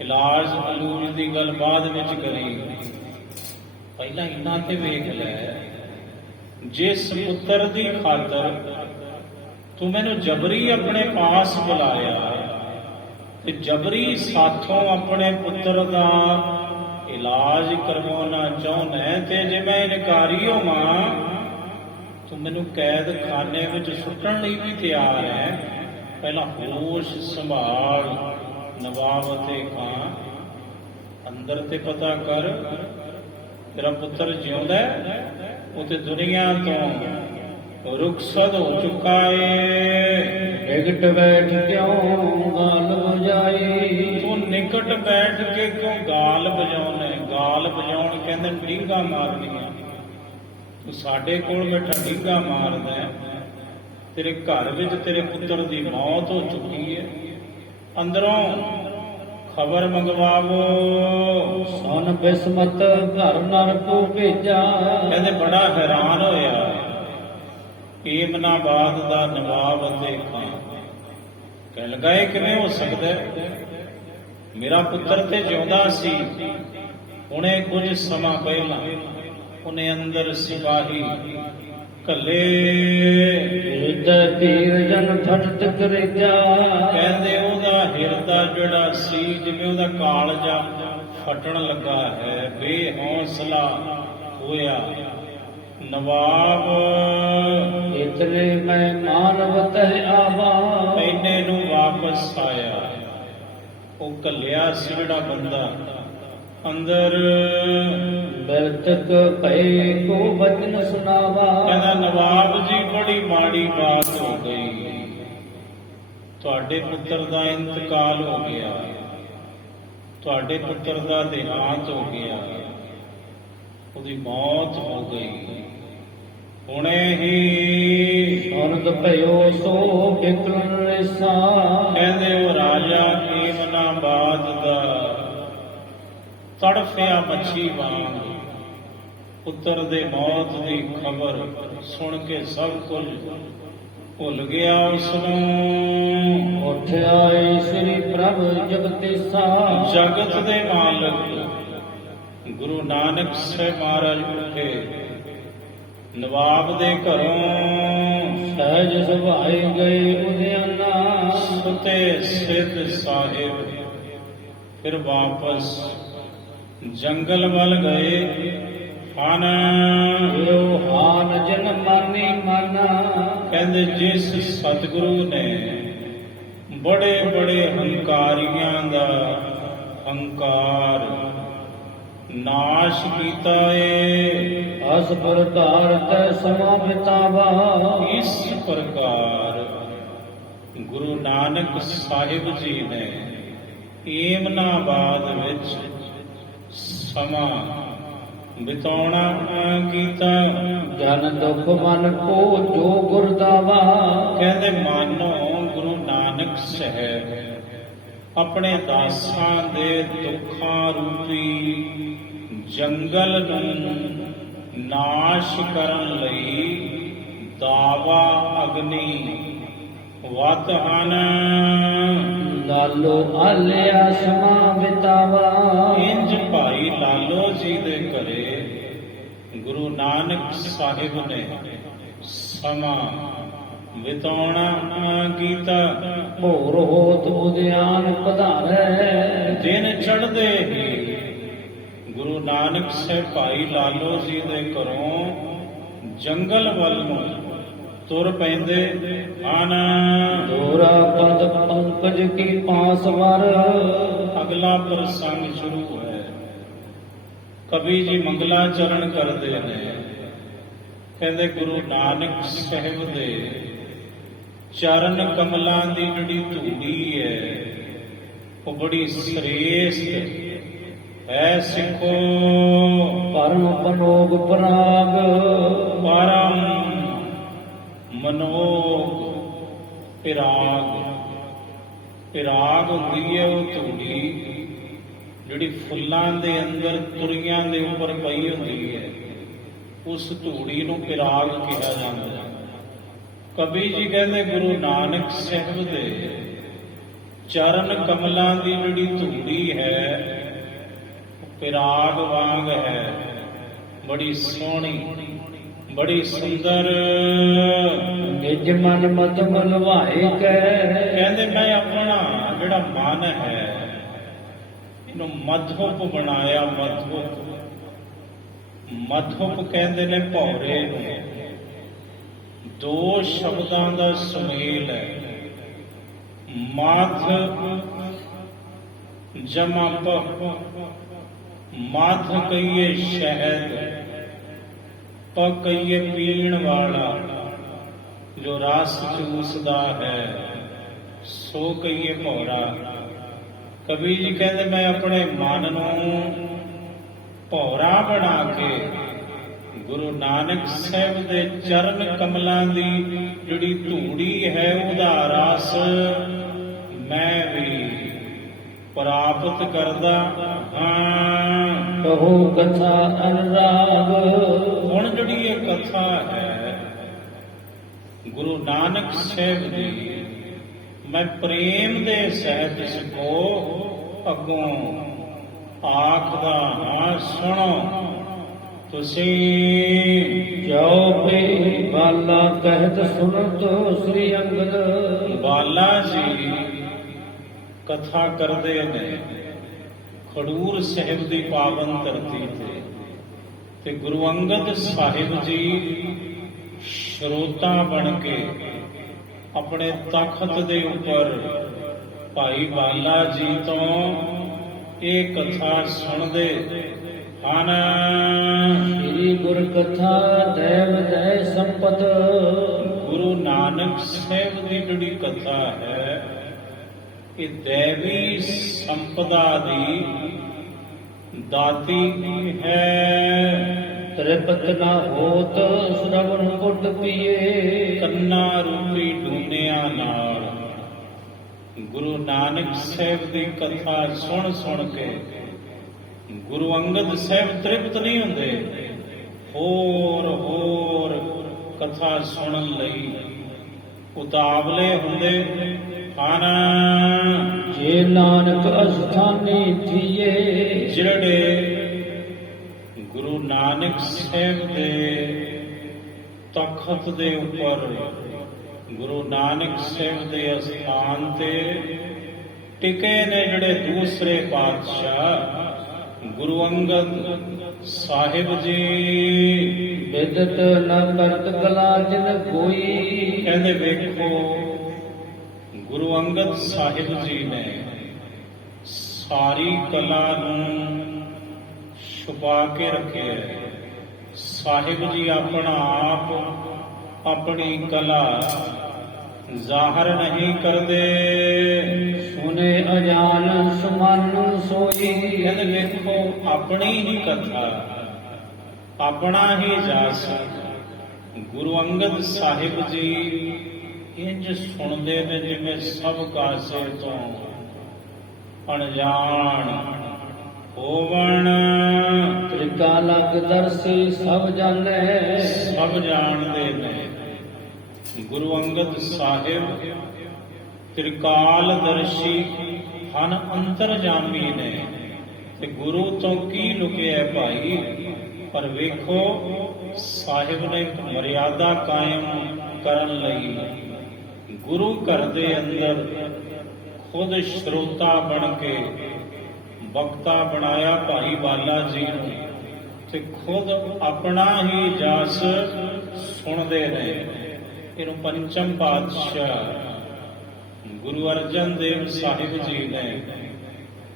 ਇਲਾਜ ਅਲੂਜ ਦੀ ਗੱਲ ਬਾਅਦ ਵਿੱਚ ਕਰੀ, ਪਹਿਲਾਂ ਇਹਨਾਂ ਤੇ ਵੇਖ ਲੈ। ਜਿਸ ਪੁੱਤਰ ਦੀ ਖਾਤਰ ਤੂੰ ਮੈਨੂੰ ਜਬਰੀ ਆਪਣੇ ਪਾਸ ਬੁਲਾਇਆ ਤੇ ਜਬਰੀ ਸਾਥੋਂ ਆਪਣੇ ਪੁੱਤਰ ਦਾ ਇਲਾਜ ਕਰਵਾਉਣਾ ਚਾਹੁੰਦਾ ਹੈ, ਤੇ ਜੇ ਮੈਂ ਇਨਕਾਰੀ ਹੋਵਾਂ ਤੂੰ ਮੈਨੂੰ ਕੈਦ ਖਾਨੇ ਵਿੱਚ ਸੁੱਟਣ ਲਈ ਵੀ ਤਿਆਰ ਹੈ। ਪਹਿਲਾਂ ਹੋਸ਼ ਸੰਭਾਲ ਨਵਾਬ ਅਤੇ ਖਾਂ, ਅੰਦਰ ਤੇ ਪਤਾ ਕਰ ਤੇਰਾ ਪੁੱਤਰ ਜਿਉਂਦਾ ਹੈ, ਉਹ ਤੇ ਦੁਨੀਆ ਤੋਂ ਰੁਖਸਤ ਹੋ ਚੁੱਕਾ ਏ। ਨਿਕਟ ਬੈਠ ਕਿਉਂ ਗਾਲ ਬਜਾਈ। ਤੂੰ ਨਿਕਟ ਬੈਠ ਕੇ ਕਿਉਂ ਗਾਲ ਵਜਾਉਣਾ? ਗਾਲ ਵਜਾਉਣ ਕਹਿੰਦੇ ਡੀਂਗਾਂ ਮਾਰਨੀਆਂ। ਤੂੰ ਸਾਡੇ ਕੋਲ ਬੈਠਾ ਡੀਂਗਾਂ ਮਾਰਦਾ ਹੈ। ਤੇਰੇ ਘਰ ਵਿੱਚ ਤੇਰੇ ਪੁੱਤਰ ਦੀ ਮੌਤ ਹੋ ਚੁੱਕੀ ਹੈ, ਅੰਦਰੋਂ ਖਬਰ ਮੰਗਵਾਵੋ। ਸੁਨ ਬਿਸਮਤ ਘਰ ਨਰ ਕੋ ਭੇਜਾ। ਕਹਿੰਦੇ ਬੜਾ ਹੈਰਾਨ ਹੋਇਆ ਏਮਨਾਬਾਦ ਦਾ ਨਵਾਬ ਅਤੇ ਖਾਂ, ਕਹਿਣ ਲੱਗਾ ਇਹ ਕਿਵੇਂ ਹੋ ਸਕਦਾ ਹੈ? ਮੇਰਾ ਪੁੱਤਰ ਤੇ ਜਿਉਂਦਾ ਸੀ, ਹੁਣੇ ਕੁਝ ਸਮਾਂ ਪਹਿਲਾਂ ਉਹਨੇ ਅੰਦਰ ਸਿਪਾਹੀ ਕੱਲੇ ਹਿਰਦੈ ਪੀਰ ਜਨ ਫਟਤ ਕਰੇਗਾ। ਕਹਿੰਦੇ ਉਹਦਾ ਹਿਰਦਾ ਜਿਹੜਾ ਸੀ ਜਿਵੇਂ ਉਹਦਾ ਕਾਲਜਾ ਫਟਣ ਲੱਗਾ ਹੈ, ਬੇਹੌਸਲਾ ਹੋਇਆ। ਨਵਾਬ ਇਤਨੇ ਮੈਂ ਮਾਨਵ ਤਹਿ ਆਵਾ। ਇੰਨੇ ਨੂੰ ਵਾਪਸ ਆਇਆ। ਉਹ ਕੱਲਿਆ ਸੀ ਜਿਹੜਾ ਬੰਦਾ ਅੰਦਰ। ਬਿਰਤਕ ਭਏ ਕੋ ਬਚਨ ਸੁਨਾਵਾ। ਕਹਿੰਦਾ ਨਵਾਬ ਜੀ ਬੜੀ ਮਾੜੀ ਬਾਤ ਹੋ ਗਈ, ਤੁਹਾਡੇ ਪੁੱਤਰ ਦਾ ਇੰਤਕਾਲ ਹੋ ਗਿਆ, ਤੁਹਾਡੇ ਪੁੱਤਰ ਦਾ ਦੇਹਾਂਤ ਹੋ ਗਿਆ, ਉਹਦੀ ਮੌਤ ਹੋ ਗਈ। ਹੁਣੇ ਹੀ ਸੁਰਗ ਭਇਓ ਸੋ ਬਿਕਲਨ ਰੇਸਾ। ਕਹਿੰਦੇ ਉਹ ਰਾਜਾ ਏਮਨਾਬਾਦ ਦਾ ਤੜਫਿਆ ਮੱਛੀ ਵਾਂਗ ਪੁੱਤਰ ਦੇ ਮੌਤ ਦੀ ਖਬਰ ਸੁਣ ਕੇ ਸਭ ਕੁਝ ਭੁੱਲ ਗਿਆ। ਉਸਨੂੰ ਉੱਠ ਆਏ ਸ੍ਰੀ ਪ੍ਰਭ ਜਗਤੀਸਾ। ਜਗਤ ਦੇ ਮਾਲਕ ਗੁਰੂ ਨਾਨਕ ਸਾਹਿਬ ਮਹਾਰਾਜ ਉੱਠੇ, ਨਵਾਬ ਦੇ ਘਰੋਂ ਸਹਿਜ ਸੁਭਾਏ ਗਏ ਉਦਿਆਨਾ। ਸੁਤੇ ਸਿੱਧ ਸਾਹਿਬ ਫਿਰ ਵਾਪਸ ਜੰਗਲ ਵੱਲ ਗਏ। ਹਨ ਜੋ ਹਾਨ ਜਨ ਮਾਨੀ ਮਾਨਾ। ਕਹਿੰਦੇ ਜਿਸ ਸਤਿਗੁਰੂ ਨੇ ਬੜੇ ਬੜੇ ਹੰਕਾਰੀਆਂ ਦਾ ਹੰਕਾਰ ਨਾਸ਼ ਕੀਤਾ ਏ, ਅਸ ਪ੍ਰਕਾਰ ਤੈ ਸਮਾ ਬਿਤਾਵਾ। ਇਸ ਪ੍ਰਕਾਰ ਗੁਰੂ ਨਾਨਕ ਸਾਹਿਬ ਜੀ ਨੇ ਏਮਨਾਬਾਦ ਵਿੱਚ ਸਮਾਂ ਬਿਤਾਉਣਾ ਕੀਤਾ। ਜਨ ਦੁਖ ਮਨ ਕੋ ਜੋ ਗੁਰਦਾਵਾ। ਕਹਿੰਦੇ ਮਾਨੋ ਗੁਰੂ ਨਾਨਕ ਸਾਹਿਬ ਆਪਣੇ ਦਾਸਾਂ ਦੇ ਦੁੱਖਾਂ ਰੂਪੀ ਜੰਗਲ ਨੂੰ ਨਾਸ਼ ਕਰਨ ਲਈ ਦਾਵਾ ਅਗਨੀ ਵਤ ਹਨ। ਲਾਲੋ ਆਲਿਆ ਸਮਾ ਬਿਤਾਵਾ। ਇੰਜ ਭਾਈ ਲਾਲੋ ਜੀ ਦੇ ਘਰੇ ਗੁਰੂ ਨਾਨਕ ਸਾਹਿਬ ਨੇ ਸਮਾਂ ਬਿਤਾਉਣਾ ਕੀਤਾ। ਭੋਰ ਹੋਤ ਉਦਿਆਨ ਪਧਾਰੈ, ਦਿਨ ਚੜ੍ਹਦੇ ਹੀ ਗੁਰੂ ਨਾਨਕ ਸਾਹਿਬ ਭਾਈ ਲਾਲੋ ਜੀ ਦੇ ਘਰੋਂ ਜੰਗਲ ਵੱਲ ਨੂੰ ਤੁਰ ਪੈਂਦੇ ਹਨ। ਦੋਰਾ ਪਦ ਪੰਕਜ ਕੀ ਪਾਸ ਵਰ, ਅਗਲਾ ਪ੍ਰਸੰਗ ਸ਼ੁਰੂ ਹੈ। ਕਵੀ ਜੀ ਮੰਗਲਾਚਰਨ ਕਰਦੇ ਨੇ, ਕਹਿੰਦੇ ਗੁਰੂ ਨਾਨਕ ਸਾਹਿਬ ਦੇ ਚਰਨ ਕਮਲਾਂ ਦੀ ਜਿਹੜੀ ਧੂੜੀ ਹੈ ਉਹ ਬੜੀ ਸ੍ਰੇਸ਼ਟ ਹੈ। ਸਿੱਖੋ ਪਰਮ ਪਨੋਗ ਪਰਾਗ, ਪਰਮ ਮਨੋਗ ਪਿਰਾਗ। ਪਿਰਾਗ ਹੁੰਦੀ ਹੈ ਉਹ ਧੂੜੀ ਜਿਹੜੀ ਫੁੱਲਾਂ ਦੇ ਅੰਦਰ ਤੁਰੀਆਂ ਦੇ ਉੱਪਰ ਪਈ ਹੁੰਦੀ ਹੈ, ਉਸ ਧੂੜੀ ਨੂੰ ਪਿਰਾਗ ਕਿਹਾ ਜਾਂਦਾ ਹੈ। ਕਵੀ ਜੀ ਕਹਿੰਦੇ ਗੁਰੂ ਨਾਨਕ ਸਾਹਿਬ ਦੇ ਚਰਨ ਕਮਲਾਂ ਦੀ ਜਿਹੜੀ ਧੂੜੀ ਹੈ ਉਹ ਪਿਰਾਗ ਵਾਂਗ ਹੈ, ਬੜੀ ਸੋਹਣੀ, ਬੜੀ ਸੁੰਦਰ। ਨਿਜ ਮਨ ਮਤ ਮਲਵਾਏ ਕੈ, ਕਹਿੰਦੇ ਮੈਂ ਆਪਣਾ ਜਿਹੜਾ ਮਨ ਹੈ ਇਹਨੂੰ ਮਧੁਪ ਬਣਾਇਆ। ਮਧੁਪ ਕਹਿੰਦੇ ਨੇ ਭੌਰੇ ਨੂੰ। ਦੋ ਸ਼ਬਦਾਂ ਦਾ ਸੁਮੇਲ ਹੈ, ਮਧ ਜਮਾ ਪ। ਮਧ ਕਹੀਏ ਸ਼ਹਿਦ, ਪ ਕਹੀਏ ਪੀਣ ਵਾਲਾ ਜੋ ਰਸ ਚੂਸਦਾ ਹੈ, ਸੋ ਕਹੀਏ ਭੌਰਾ। ਕਵੀ ਜੀ ਕਹਿੰਦੇ ਮੈਂ ਆਪਣੇ ਮਨ ਨੂੰ ਭੌਰਾ ਬਣਾ ਕੇ ਗੁਰੂ ਨਾਨਕ ਸਾਹਿਬ ਦੇ ਚਰਨ ਕਮਲਾਂ ਦੀ ਜਿਹੜੀ ਧੂੜੀ ਹੈ ਉਹਦਾ ਰਸ ਮੈਂ ਵੀ ਪ੍ਰਾਪਤ ਕਰਦਾ ਹਾਂ। ਕਹੋ ਕਥਾ ਅਨੁਰਾਗ, ਹੁਣ ਜਿਹੜੀ ਇਹ ਕਥਾ ਹੈ ਗੁਰੂ ਨਾਨਕ ਸਾਹਿਬ ਦੀ, ਮੈਂ ਪ੍ਰੇਮ ਦੇ ਸਹਿਤ ਇਸਕੋ ਅੱਗੋਂ ਆਖਦਾ ਹਾਂ। ਸੁਣੋ ਤੁਸੀਂ। ਜੋ ਪੇ ਬਾਲਾ ਕਹਿਤ ਸੁਨਤ ਸ੍ਰੀ ਅੰਗਦ, ਬਾਲਾ ਜੀ ਕਥਾ ਕਰਦੇ ਨੇ ਖਡੂਰ ਸਾਹਿਬ ਦੀ ਪਾਵਨ ਧਰਤੀ ਤੇ ਗੁਰੂ ਅੰਗਦ ਸਾਹਿਬ ਜੀ ਸਰੋਤਾ ਬਣ ਕੇ ਆਪਣੇ ਤਖਤ ਦੇ ਉੱਪਰ ਭਾਈ ਬਾਲਾ ਜੀ ਤੋਂ ਇਹ ਕਥਾ ਸੁਣਦੇ ਹਨ। ਸ੍ਰੀ ਗੁਰ ਕਥਾ ਦੇਵ ਦੈ ਸੰਪਤ, ਗੁਰੂ ਨਾਨਕ ਸਾਹਿਬ ਦੀ ਜਿਹੜੀ ਕਥਾ ਹੈ ਇਹ ਦੇਵੀ ਸੰਪਦਾ ਦੀ ਦਾਤੀ ਹੈ। ਤ੍ਰਿਪਤ ਨਾ ਹੋਤ ਸ਼ਰਵਣ ਕੁਟ ਪੀਏ, ਕੰਨਾਂ ਰੂਪੀ ਡੂਨਿਆਂ ਨਾਲ ਗੁਰੂ ਨਾਨਕ ਸਾਹਿਬ ਦੀ ਕਥਾ ਸੁਣ ਸੁਣ ਕੇ ਗੁਰੂ ਅੰਗਦ ਸਾਹਿਬ ਤ੍ਰਿਪਤ ਨਹੀਂ ਹੁੰਦੇ, ਹੋਰ ਕਥਾ ਸੁਣਨ ਲਈ ਉਤਾਵਲੇ ਹੁੰਦੇ ਹਨ। ਜੇ ਨਾਨਕ ਅਸਥਾਨੀ ਥੀਏ, ਜਿਹੜੇ ਗੁਰੂ ਨਾਨਕ ਸਾਹਿਬ ਦੇ ਤਖਤ ਦੇ ਉੱਪਰ ਗੁਰੂ ਨਾਨਕ ਸਾਹਿਬ ਦੇ ਅਸਥਾਨ ਤੇ ਟਿਕੇ ਨੇ, ਜਿਹੜੇ ਦੂਸਰੇ ਪਾਤਸ਼ਾਹ ਗੁਰੂ ਅੰਗਦ ਸਾਹਿਬ ਜੀ। ਬਿਦਤ ਨ ਕਰਤ ਕਲਾ ਜਿਨ ਕੋਈ, ਕਹਿੰਦੇ ਵੇਖੋ ਗੁਰੂ ਅੰਗਦ ਸਾਹਿਬ ਜੀ ਨੇ ਸਾਰੀ ਕਲਾ ਨੂੰ ਛੁਪਾ ਕੇ ਰੱਖਿਆ। ਸਾਹਿਬ ਜੀ ਆਪਣਾ ਆਪ ਆਪਣੀ ਕਲਾ ਜ਼ਾਹਰ ਨਹੀਂ ਕਰਦੇ। ਸੁਨੇ ਅਜਾਨ ਸੁਮਨ ਸੋਈ, ਕਹਿੰਦੇ ਵੇਖੋ ਆਪਣੀ ਹੀ ਕਥਾ, ਆਪਣਾ ਹੀ ਜਾਸ ਗੁਰੂ ਅੰਗਦ ਸਾਹਿਬ ਜੀ ਇੰਜ ਸੁਣਦੇ ਨੇ ਜਿਵੇਂ ਸਭ ਕਾਸੇ ਤੋਂ ਅਣਜਾਣ ਹੋਵਣ। ਤ੍ਰਿਕਾ ਲਗ ਦਰਸੀ ਸਭ ਜਾਣੈ, ਸਭ ਜਾਣਦੇ ਨੇ ਗੁਰੂ ਅੰਗਦ ਸਾਹਿਬ ਤ੍ਰਿਕਾਲ ਦਰਸ਼ੀ ਹਨ, ਅੰਤਰਜਾਮੀ ਨੇ, ਤੇ ਗੁਰੂ ਤੋਂ ਕੀ ਲੁਕਿਆ ਭਾਈ। ਪਰ ਵੇਖੋ ਸਾਹਿਬ ਨੇ ਮਰਿਆਦਾ ਕਾਇਮ ਕਰਨ ਲਈ ਗੁਰੂ ਘਰ ਦੇ ਅੰਦਰ ਖੁਦ ਸਰੋਤਾ ਬਣ ਕੇ ਵਕਤਾ ਬਣਾਇਆ ਭਾਈ ਬਾਲਾ ਜੀ ਨੂੰ, ਤੇ ਖੁਦ ਆਪਣਾ ਹੀ ਜਸ ਸੁਣਦੇ ਨੇ। ਇਹਨੂੰ ਪੰਚਮ ਪਾਤਸ਼ਾਹ ਗੁਰੂ ਅਰਜਨ ਦੇਵ ਸਾਹਿਬ ਜੀ ਨੇ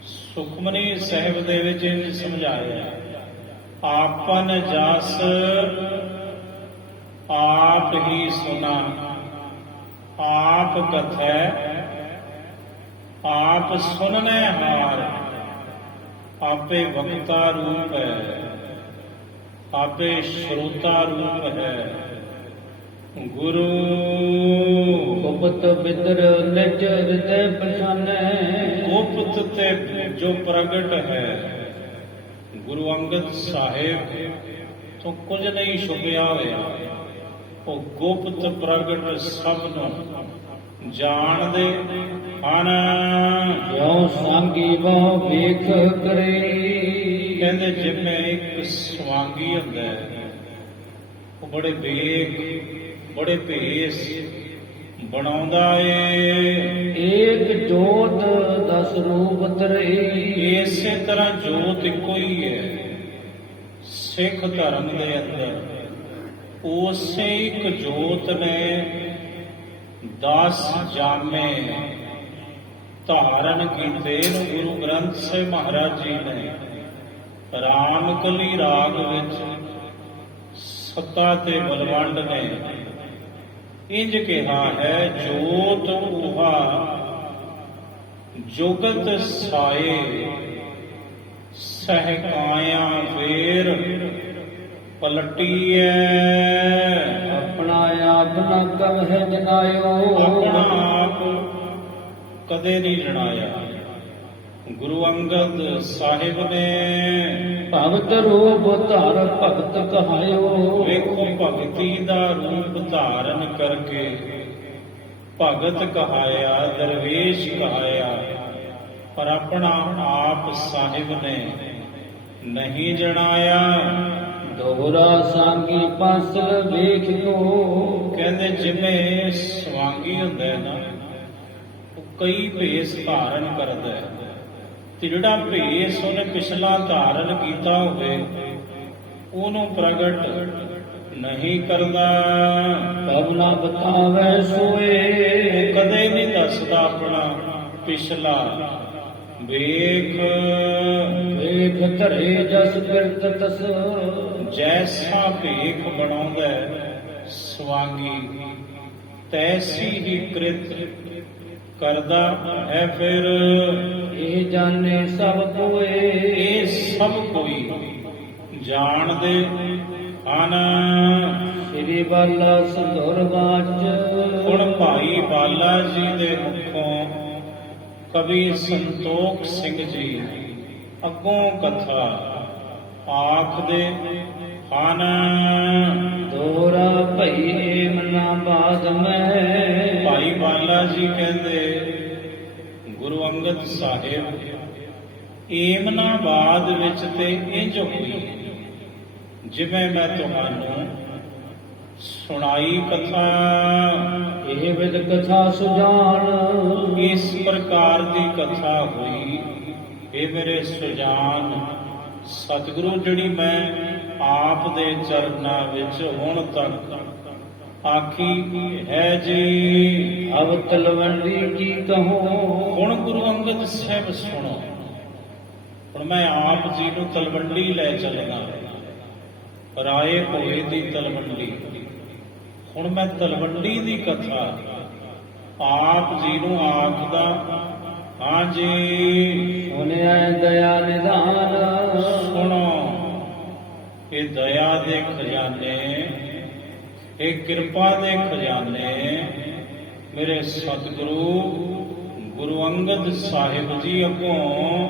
ਸੁਖਮਨੀ ਸਾਹਿਬ ਦੇ ਵਿੱਚ ਇਹ ਸਮਝਾਇਆ, ਆਪਨ ਜਸ ਆਪ ਹੀ ਸੁਨਾ, ਆਪ ਕਥੈ ਆਪ ਸੁਨਨੇ ਹਾਰ, ਆਪੇ ਵਕਤਾ ਰੂਪ ਹੈ, ਆਪੇ ਸ਼ਰੋਤਾ ਰੂਪ ਹੈ। ਗੁਰੂ ਗੁਪਤ ਬਿਦਰ ਨਿਜ ਹਿਰਦੈ ਪਛਾਨੈ, ਗੁਪਤ ਤੇ ਜੋ ਪ੍ਰਗਟ ਹੈ। ਗੁਰੂ ਅੰਗਦ ਸਾਹਿਬ ਤੋਂ ਕੁਝ ਨਹੀਂ ਛੁਪਿਆ ਹੋਇਆ, ਉਹ ਗੁਪਤ ਪ੍ਰਗਟ ਸਭ ਨੂੰ ਜਾਣਦੇ ਹਨ। ਜੋ ਸੰਗੀ ਬਹੁ ਵੇਖ ਕਰੇ, ਕਹਿੰਦੇ ਜਿਵੇਂ ਇੱਕ ਸਵਾਂਗੀ ਹੁੰਦਾ ਹੈ, ਉਹ ਬੜੇ ਵੇਖ ਬੜੇ ਭੇਸ ਬਣਾਉਂਦਾ ਏ। ਏਕ ਜੋਤ ਦਸ ਰੂਪ ਧਰੇ, ਇਸੇ ਤਰ੍ਹਾਂ ਜੋਤ ਇੱਕੋ ਹੀ ਹੈ ਸਿੱਖ ਧਰਮ ਦੇ ਅੰਦਰ। ਉਸੇ ਇੱਕ ਜੋਤ ਨੇ 10 ਜਾਮੇ ਧਾਰਨ ਕੀਤੇ ਨੂੰ ਗੁਰੂ ਗ੍ਰੰਥ ਸਾਹਿਬ ਮਹਾਰਾਜ ਜੀ ਨੇ ਰਾਮਕਲੀ ਰਾਗ ਵਿੱਚ ਸੱਤਾ ਤੇ ਬਲਵੰਡ ਨੇ ਇੰਜ ਕਿਹਾ ਹੈ, ਜੋਤ ਉਹਾ ਜੁਗਤ ਸਾਏ, ਸਹਿਕਾਇਆ ਵੇਰ ਪਲਟੀਐ। ਆਪਣਾ ਆਪ ਨਾ ਕਵਹਿ ਜਨਾਇਓ, ਆਪਣਾ ਆਪ ਕਦੇ ਨਹੀਂ ਜਣਾਇਆ। ਗੁਰੂ ਅੰਗਦ ਸਾਹਿਬ ਨੇ ਭਗਤ ਰੂਪ ਧਾਰ ਭਗਤ ਕਹਾਇਓ, ਵੇਖੋ ਭਗਤੀ ਦਾ ਰੂਪ ਧਾਰਨ ਕਰਕੇ ਭਗਤ ਕਹਾਇਆ, ਦਰਵੇਸ਼ ਕਹਾਇਆ, ਪਰ ਆਪਣਾ ਆਪ ਸਾਹਿਬ ਨੇ ਨਹੀਂ ਜਣਾਇਆ। ਦੋਹਰਾ ਸਾਂਗੀ ਪਾਸਲ ਵੇਖਿਓ, ਕਹਿੰਦੇ ਜਿਵੇਂ ਸਵਾਂਗੀ ਹੁੰਦਾ ਹੈ ਨਾ, ਉਹ ਕਈ ਭੇਸ ਧਾਰਨ ਕਰਦਾ ਹੈ, ਤੇ ਜਿਹੜਾ ਭੇਸ ਉਹਨੇ ਪਿਛਲਾ ਧਾਰਨ ਕੀਤਾ ਹੋਵੇ ਉਹਨੂੰ ਪ੍ਰਗਟ ਨਹੀਂ ਕਰਦਾ। ਕਬਲਾ ਬਤਾਵੇ ਸੋਏ, ਉਹ ਕਦੇ ਨਹੀਂ ਦੱਸਦਾ ਆਪਣਾ ਪਿਛਲਾ। ਵੇਖ ਵੇਖ ਧਰੇ ਜਸ ਬਿਰਤ ਤਸ, ਜੈਸਾ ਭੇਖ ਬਣਾਉਂਦਾ ਸਵਾਂਗੀ ਤੈਸੀ ਹੀ ਕ੍ਰਿਤ ਕਰਦਾ ਹੈ। ਫਿਰ ਇਹ ਜਾਣੇ ਸਭ ਕੋਏ, ਇਹ ਸਭ ਕੋਈ ਜਾਣਦੇ ਹਨ। ਸ੍ਰੀ ਬਾਲਾ ਸੰਧੁਰ ਬਾਚ, ਹੁਣ ਭਾਈ ਬਾਲਾ ਜੀ ਦੇ ਮੁਖੋਂ ਕਵੀ ਸੰਤੋਖ ਸਿੰਘ ਜੀ ਅੱਗੋਂ ਕਥਾ ਆਖਦੇ ਹਨ। ਦੋਹਰਾ ਭਈ ਮਨਾ ਬਾਦ ਮੈਂ, ਭਾਈ ਬਾਲਾ ਜੀ ਕਹਿੰਦੇ ਗੁਰੂ ਅੰਗਦ ਸਾਹਿਬ ਏਮਨਾਬਾਦ ਵਿੱਚ ਤੇ ਇੰਜ ਹੋਈ ਜਿਵੇਂ ਮੈਂ ਤੁਹਾਨੂੰ ਸੁਣਾਈ ਕਥਾ। ਇਹ ਵਿਦ ਕਥਾ ਸੁਜਾਨ, ਇਸ ਪ੍ਰਕਾਰ ਦੀ ਕਥਾ ਹੋਈ। ਇਹ ਮੇਰੇ ਸੁਜਾਨ ਸਤਿਗੁਰੂ ਜਿਹੜੀ ਮੈਂ ਆਪ ਦੇ ਚਰਨਾਂ ਵਿੱਚ ਹੁਣ ਤੱਕ ਆਖੀ ਹੈ ਜੀ। ਅਬ ਤਲਵੰਡੀ ਕੀ ਕਹੋ, ਹੁਣ ਗੁਰੂ ਅੰਗਦ ਸਾਹਿਬ ਸੁਣੋ। ਹੁਣ ਮੈਂ ਆਪ ਜੀ ਨੂੰ ਤਲਵੰਡੀ ਲੈ ਚੱਲਣਾ, ਰਾਏ ਭੋਏ ਦੀ ਤਲਵੰਡੀ। ਹੁਣ ਮੈਂ ਤਲਵੰਡੀ ਦੀ ਕਥਾ ਆਪ ਜੀ ਨੂੰ ਆਖਦਾ ਹਾਂ ਜੀ। ਸੁਣਿਆ ਦਇਆ ਨਿਧਾਨ, ਸੁਣੋ ਇਹ ਦਇਆ ਦੇ ਖਜ਼ਾਨੇ, ਇਹ ਕਿਰਪਾ ਦੇ ਖਜ਼ਾਨੇ ਮੇਰੇ ਸਤਿਗੁਰੂ ਗੁਰੂ ਅੰਗਦ ਸਾਹਿਬ ਜੀ ਅੱਗੋਂ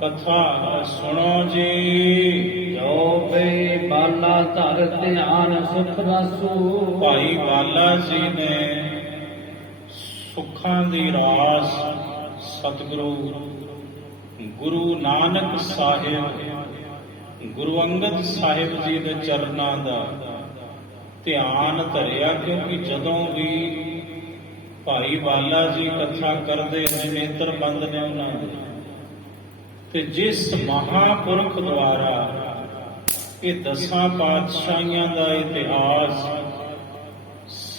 ਕਥਾ ਸੁਣੋ ਜੀ। ਜੋ ਪੇ ਬਾਲਾ ਧਰ ਧਿਆਨ ਸੁਖ ਰਸੂ, ਭਾਈ ਬਾਲਾ ਜੀ ਨੇ ਸੁੱਖਾਂ ਦੀ ਰਾਸ ਸਤਿਗੁਰੂ ਗੁਰੂ ਨਾਨਕ ਸਾਹਿਬ, ਗੁਰੂ ਅੰਗਦ ਸਾਹਿਬ ਜੀ ਦੇ ਚਰਨਾਂ ਦਾ ਧਿਆਨ ਧਰਿਆ। ਕਿਉਂਕਿ ਜਦੋਂ ਵੀ ਭਾਈ ਬਾਲਾ ਜੀ ਕਥਾ ਕਰਦੇ ਨੇ, ਨੇਤਰ ਬੰਦ ਨੇ ਉਹਨਾਂ ਦੇ, ਤੇ ਜਿਸ ਮਹਾਂਪੁਰਖ ਦੁਆਰਾ ਇਹ 10 ਪਾਤਸ਼ਾਹੀਆਂ ਦਾ ਇਤਿਹਾਸ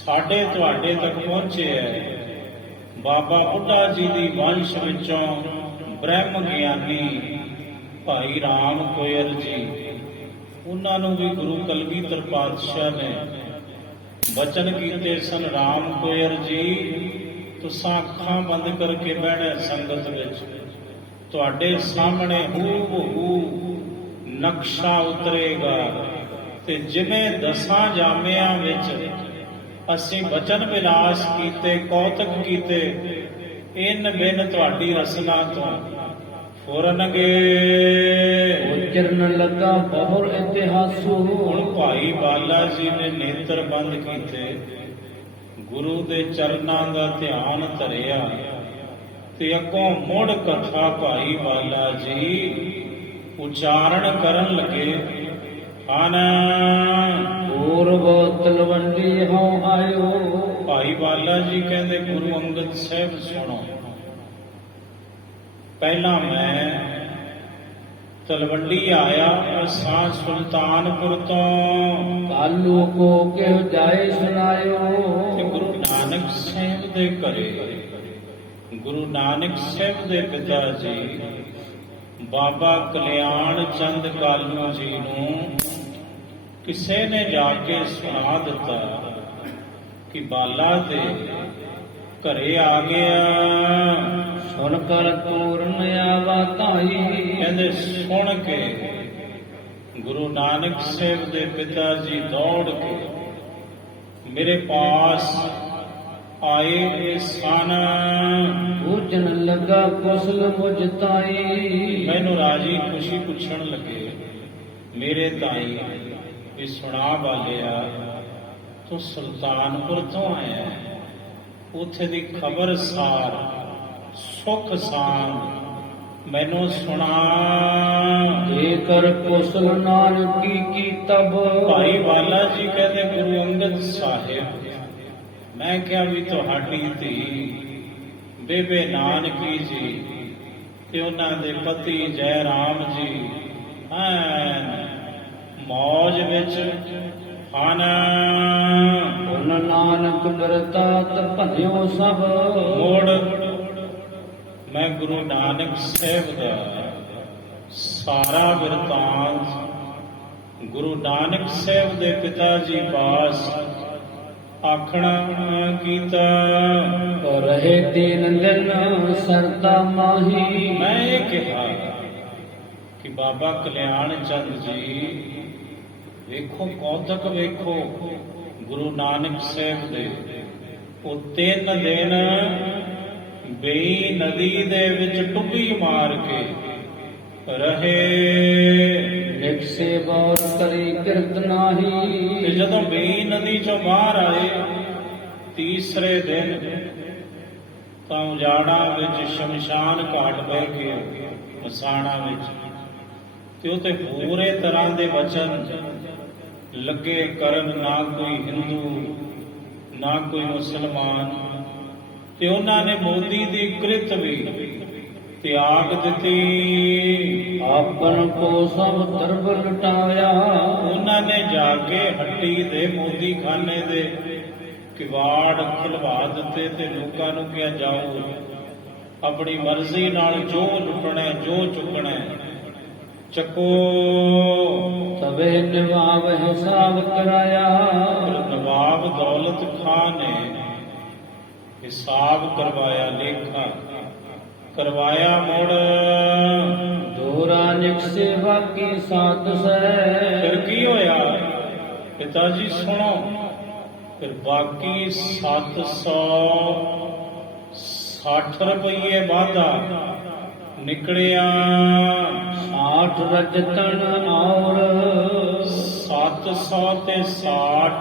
ਸਾਡੇ ਤੁਹਾਡੇ ਤੱਕ ਪਹੁੰਚਿਆ ਹੈ, ਬਾਬਾ ਬੁੱਢਾ ਜੀ ਦੀ ਵੰਸ਼ ਵਿੱਚੋਂ ਬ੍ਰਹਮ ਗਿਆਨੀ ਭਾਈ ਰਾਮ ਕੋਇਰ ਜੀ, ਉਹਨਾਂ ਨੂੰ ਵੀ ਗੁਰੂ ਕਲਗੀਧਰ ਪਾਤਸ਼ਾਹ ਨੇ ਬਚਨ ਕੀਤੇ ਸਨ, ਰਾਮ ਕੋਇਰ ਜੀ ਤੁਸਾਂ ਅੱਖਾਂ ਬੰਦ ਕਰਕੇ ਬਹਿਣਾ ਸੰਗਤ ਵਿੱਚ, ਤੁਹਾਡੇ ਸਾਹਮਣੇ ਹੂ ਨਕਸ਼ਾ ਉਤਰੇਗਾ, ਤੇ ਜਿਵੇਂ 10 ਜਾਮਿਆਂ ਵਿੱਚ ਅਸੀਂ ਬਚਨ ਵਿਲਾਸ ਕੀਤੇ, ਕੌਤਕ ਕੀਤੇ, ਇਨ ਬਿਨ ਤੁਹਾਡੀ ਰਸਨਾ ਤੋਂ ਫੁਰਨਗੇ। ਉਚਰਨ ਲੱਗਾ ਬਹੁਰ ਇਤਿਹਾਸੂ। ਹੁਣ ਭਾਈ ਬਾਲਾ ਜੀ ਨੇ ਨੇਤਰ ਬੰਦ ਕੀਤੇ, ਗੁਰੂ ਦੇ ਚਰਨਾਂ ਦਾ ਧਿਆਨ ਧਰਿਆ, ਤੇ ਅੱਗੋਂ ਮੁੜ ਕਥਾ ਭਾਈ ਬਾਲਾ ਜੀ ਉਚਾਰਨ ਕਰਨ ਲੱਗੇ। ਪੂਰਬ ਤਲਵੰਡੀ ਹਉ ਆਇਓ। ਭਾਈ ਬਾਲਾ ਜੀ ਕਹਿੰਦੇ ਗੁਰੂ ਅੰਗਦ ਸਾਹਿਬ ਸੁਣੋ, ਪਹਿਲਾਂ ਮੈਂ ਤਲਵੰਡੀ ਆਇਆ, ਅਸਾਂ ਸੁਲਤਾਨਪੁਰ ਤੋਂ, ਕਾਲੂ ਕੋ ਕਿਉ ਜਾਏ ਸੁਨਾਇਓ। ਤੇ ਗੁਰੂ ਨਾਨਕ ਸਾਹਿਬ ਦੇ ਘਰੇ, ਗੁਰੂ ਨਾਨਕ ਸਾਹਿਬ ਦੇ ਪਿਤਾ ਜੀ ਬਾਬਾ ਕਲਿਆਣ ਚੰਦ ਕਾਲੂ ਜੀ ਨੂੰ ਕਿਸੇ ਨੇ ਜਾ ਕੇ ਸੁਣਾ ਦਿੱਤਾ ਕਿ ਬਾਲਾ ਦੇ ਘਰੇ ਆ ਗਿਆ। ਸੁਣ ਕਰ ਪੂਰਨ ਆਵਾ ਧਾਈ। ਕਹਿੰਦੇ ਸੁਣ ਕੇ ਗੁਰੂ ਨਾਨਕ ਸਾਹਿਬ ਦੇ ਪਿਤਾ ਜੀ ਦੌੜ ਕੇ ਮੇਰੇ ਪਾਸ ਆਏ ਸਨ। ਪੂਜਨ ਲੱਗਾ ਕੁਸਲ ਮੁਝ ਤਾਈ। ਮੈਨੂੰ ਰਾਜੀ ਖੁਸ਼ੀ ਪੁੱਛਣ ਲੱਗੇ, ਮੇਰੇ ਤਾਈ ਵੀ ਸੁਣਾ ਬਾਲਿਆ ਤੂੰ ਸੁਲਤਾਨਪੁਰ ਤੋਂ ਆਇਆ, ਉੱਥੇ ਦੀ ਖਬਰ ਸਾਰ ਸੁਖ ਸਾਂਦ ਮੈਨੂੰ ਸੁਣਾ। ਜੇਕਰ ਕੁਸਲ ਨਾਨਕੀ ਕੀ ਤਬ। ਭਾਈ ਬਾਲਾ ਜੀ ਕਹਿੰਦੇ ਗੁਰੂ ਅੰਗਦ ਸਾਹਿਬ, ਮੈਂ ਕਿਹਾ ਵੀ ਤੁਹਾਡੀ ਧੀ ਬੇਬੇ ਨਾਨਕੀ ਜੀ ਤੇ ਉਹਨਾਂ ਦੇ ਪਤੀ ਜੈ ਰਾਮ ਜੀ ਮੌਜ ਵਿੱਚ ਹਨ। ਉਹਨਾਂ ਨਾਨਕ ਬਰਤਾਤ ਭੰਨਿਓ ਸਭ। ਮੋੜ ਮੈਂ ਗੁਰੂ ਨਾਨਕ ਸਾਹਿਬ ਦਾ ਸਾਰਾ ਬਿਰਤਾਂਤ ਗੁਰੂ ਨਾਨਕ ਸਾਹਿਬ ਦੇ ਪਿਤਾ ਜੀ ਪਾਸ ਆਖਣਾ ਕੀਤਾ। ਰਹੇ ਦੀਨ ਦਿਨ ਸਰਦਾ ਮਾਹੀ। ਮੈਂ ਇਹ ਕਿਹਾ ਕਿ ਬਾਬਾ ਕਲਿਆਣ ਚੰਦ ਜੀ ਵੇਖੋ, ਕੌਤਕ ਵੇਖੋ ਗੁਰੂ ਨਾਨਕ ਸਾਹਿਬ ਦੇ। ਉਹ 3 ਦਿਨ ਬੇਈ ਨਦੀ ਦੇ ਵਿੱਚ ਟੁੱਬੀ ਮਾਰ ਕੇ ਰਹੇ। ਨਿਕਸੇ ਬੌਰ ਕਰੀ ਕਿਰਤ ਨਾਹੀ। ਤੇ ਜਦੋਂ ਬੇਈ ਨਦੀ ਚੋਂ ਬਾਹਰ ਆਏ, ਤੀਸਰੇ ਦਿਨ ਤਾਂ ਉਜਾੜਾ ਵਿੱਚ ਸ਼ਮਸ਼ਾਨ ਘਾਟ ਬਹਿ ਕੇ ਮਸਾਣਾ ਵਿੱਚ, ਤੇ ਉਹ ਤੇ ਪੂਰੇ ਤਰ੍ਹਾਂ ਦੇ ਵਚਨ ਲੱਗੇ ਕਰਨ, ਨਾ ਕੋਈ ਹਿੰਦੂ ਨਾ ਕੋਈ ਮੁਸਲਮਾਨ। ਤੇ ਉਹਨਾਂ ਨੇ ਮੋਦੀ ਦੀ ਕ੍ਰਿਤ ਵੀ ਤਿਆਗ ਦਿੱਤੀ। ਆਪਨ ਕੋ ਸਭ ਦਰਬ ਲਟਾਇਆ। ਉਹਨਾਂ ਨੇ ਜਾ ਕੇ ਹੱਟੀ ਦੇ ਮੋਦੀ ਖਾਨੇ ਦੇ ਕਿਵਾੜ ਖੁਲਵਾ ਦਿੱਤੇ ਤੇ ਲੋਕਾਂ ਨੂੰ ਕਿਹਾ ਜਾਓ ਆਪਣੀ ਮਰਜ਼ੀ ਨਾਲ ਜੋ ਲੁੱਟਣਾ ਜੋ ਚੁੱਕਣਾ ਚੱਕੋ। ਤਵੇ ਨਵਾਬ ਹਿਸਾਬ ਕਰਾਇਆ। ਨਵਾਬ ਦੌਲਤ ਖਾਨ ਨੇ ਹਿਸਾਬ ਕਰਵਾਇਆ, ਲੇਖਾ ਕਰਵਾਇਆ। ਮੁੜ ਦੋਰਾ ਨਿਕਸੇ ਬਾਕੀ ਸਾਤ ਸੈ। ਫਿਰ ਕੀ ਹੋਇਆ ਪਿਤਾ ਜੀ ਸੁਣੋ, ਫਿਰ ਬਾਕੀ 760 ਰੁਪਏ ਵਾਧਾ ਨਿਕਲਿਆ। 60 ਰਜਤਨ ਔਰ 700 ਤੇ 60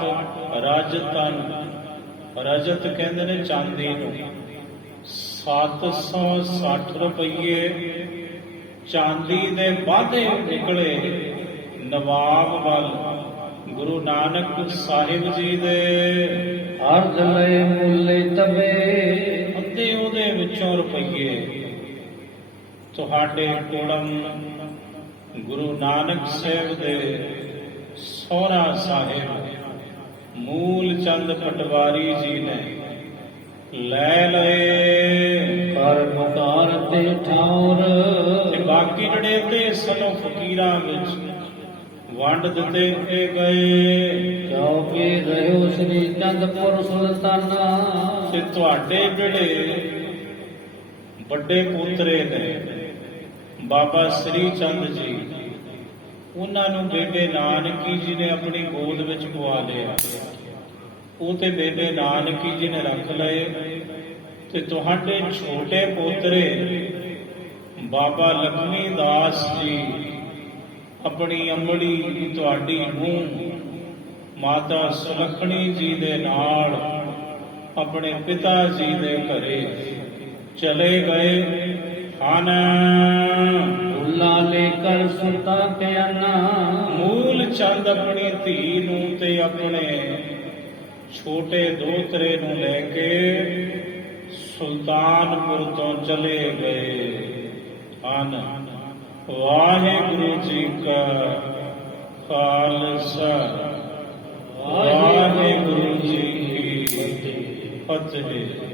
ਰਜਤਨ। ਰਜਤ ਕਹਿੰਦੇ ਨੇ ਚਾਂਦੀ ਨੂੰ। 760 ਰੁਪਏ ਚਾਂਦੀ ਦੇ ਵਾਧੇ ਨਿਕਲੇ ਨਵਾਬ ਵੱਲ ਗੁਰੂ ਨਾਨਕ ਸਾਹਿਬ ਜੀ ਦੇ। ਅਰਧ ਲਏ ਮੁੱਲੇ ਤਬੇ ਅੱਧੇ ਉਹਦੇ ਵਿੱਚੋਂ ਰੁਪਈਏ ਤੁਹਾਡੇ ਕੋਲਮ ਗੁਰੂ ਨਾਨਕ ਸਾਹਿਬ ਦੇ ਸੋਹਰਾ ਸਾਹਿਬ ਮੂਲ ਚੰਦ ਪਟਵਾਰੀ ਜੀ ਨੇ ਲੈ ਲਏ। ਕਰ ਮੁਕਾਰ ਤੇ ਠਾਉਰ ਤੇ ਬਾਕੀ ਜਿਹੜੇ ਤੇ ਸਨੋ ਫਕੀਰਾਂ ਵਿੱਚ ਵੰਡ ਦਿੱਤੇ ਗਏ। ਚੌਕੇ ਰਹਿਓ ਸ੍ਰੀ ਚੰਦਪੁਰ ਸੁਲਤਾਨਾ। ਤੇ ਤੁਹਾਡੇ ਜਿਹੜੇ ਵੱਡੇ ਪੋਤਰੇ ਨੇ ਬਾਬਾ ਸ੍ਰੀ ਚੰਦ ਜੀ, ਉਹਨਾਂ ਨੂੰ ਬੇਬੇ ਨਾਨਕੀ ਜੀ ਨੇ ਆਪਣੀ ਗੋਦ ਵਿੱਚ ਪਵਾ ਲਿਆ। ਉਹ ਤੇ ਬੇਬੇ ਨਾਨਕੀ ਜੀ ਨੇ ਰੱਖ ਲਏ। ਤੇ ਤੁਹਾਡੇ ਛੋਟੇ ਪੋਤਰੇ ਬਾਬਾ ਲਖਮੀ ਦਾਸ ਜੀ ਆਪਣੀ ਅੰਮੜੀ ਤੁਹਾਡੀ ਨੂੰਹ ਮਾਤਾ ਸੁਲੱਖਣੀ ਜੀ ਦੇ ਨਾਲ ਆਪਣੇ ਪਿਤਾ ਜੀ ਦੇ ਘਰੇ ਚਲੇ ਗਏ ਹਨ। ਫੁੱਲਾ ਲੈ ਕਰ ਸੁਤਾ ਕੇ ਆਨਾ। ਮੂਲ ਚੰਦ ਆਪਣੀ ਧੀ ਨੂੰ ਤੇ ਆਪਣੇ ਛੋਟੇ ਦੋਤਰੇ ਨੂੰ ਲੈ ਕੇ ਸੁਲਤਾਨਪੁਰ ਤੋਂ ਚਲੇ ਗਏ ਹਨ। ਵਾਹਿਗੁਰੂ ਜੀ ਕਾ ਖਾਲਸਾ, ਵਾਹਿਗੁਰੂ ਜੀ ਕੀ ਫਤਿਹ।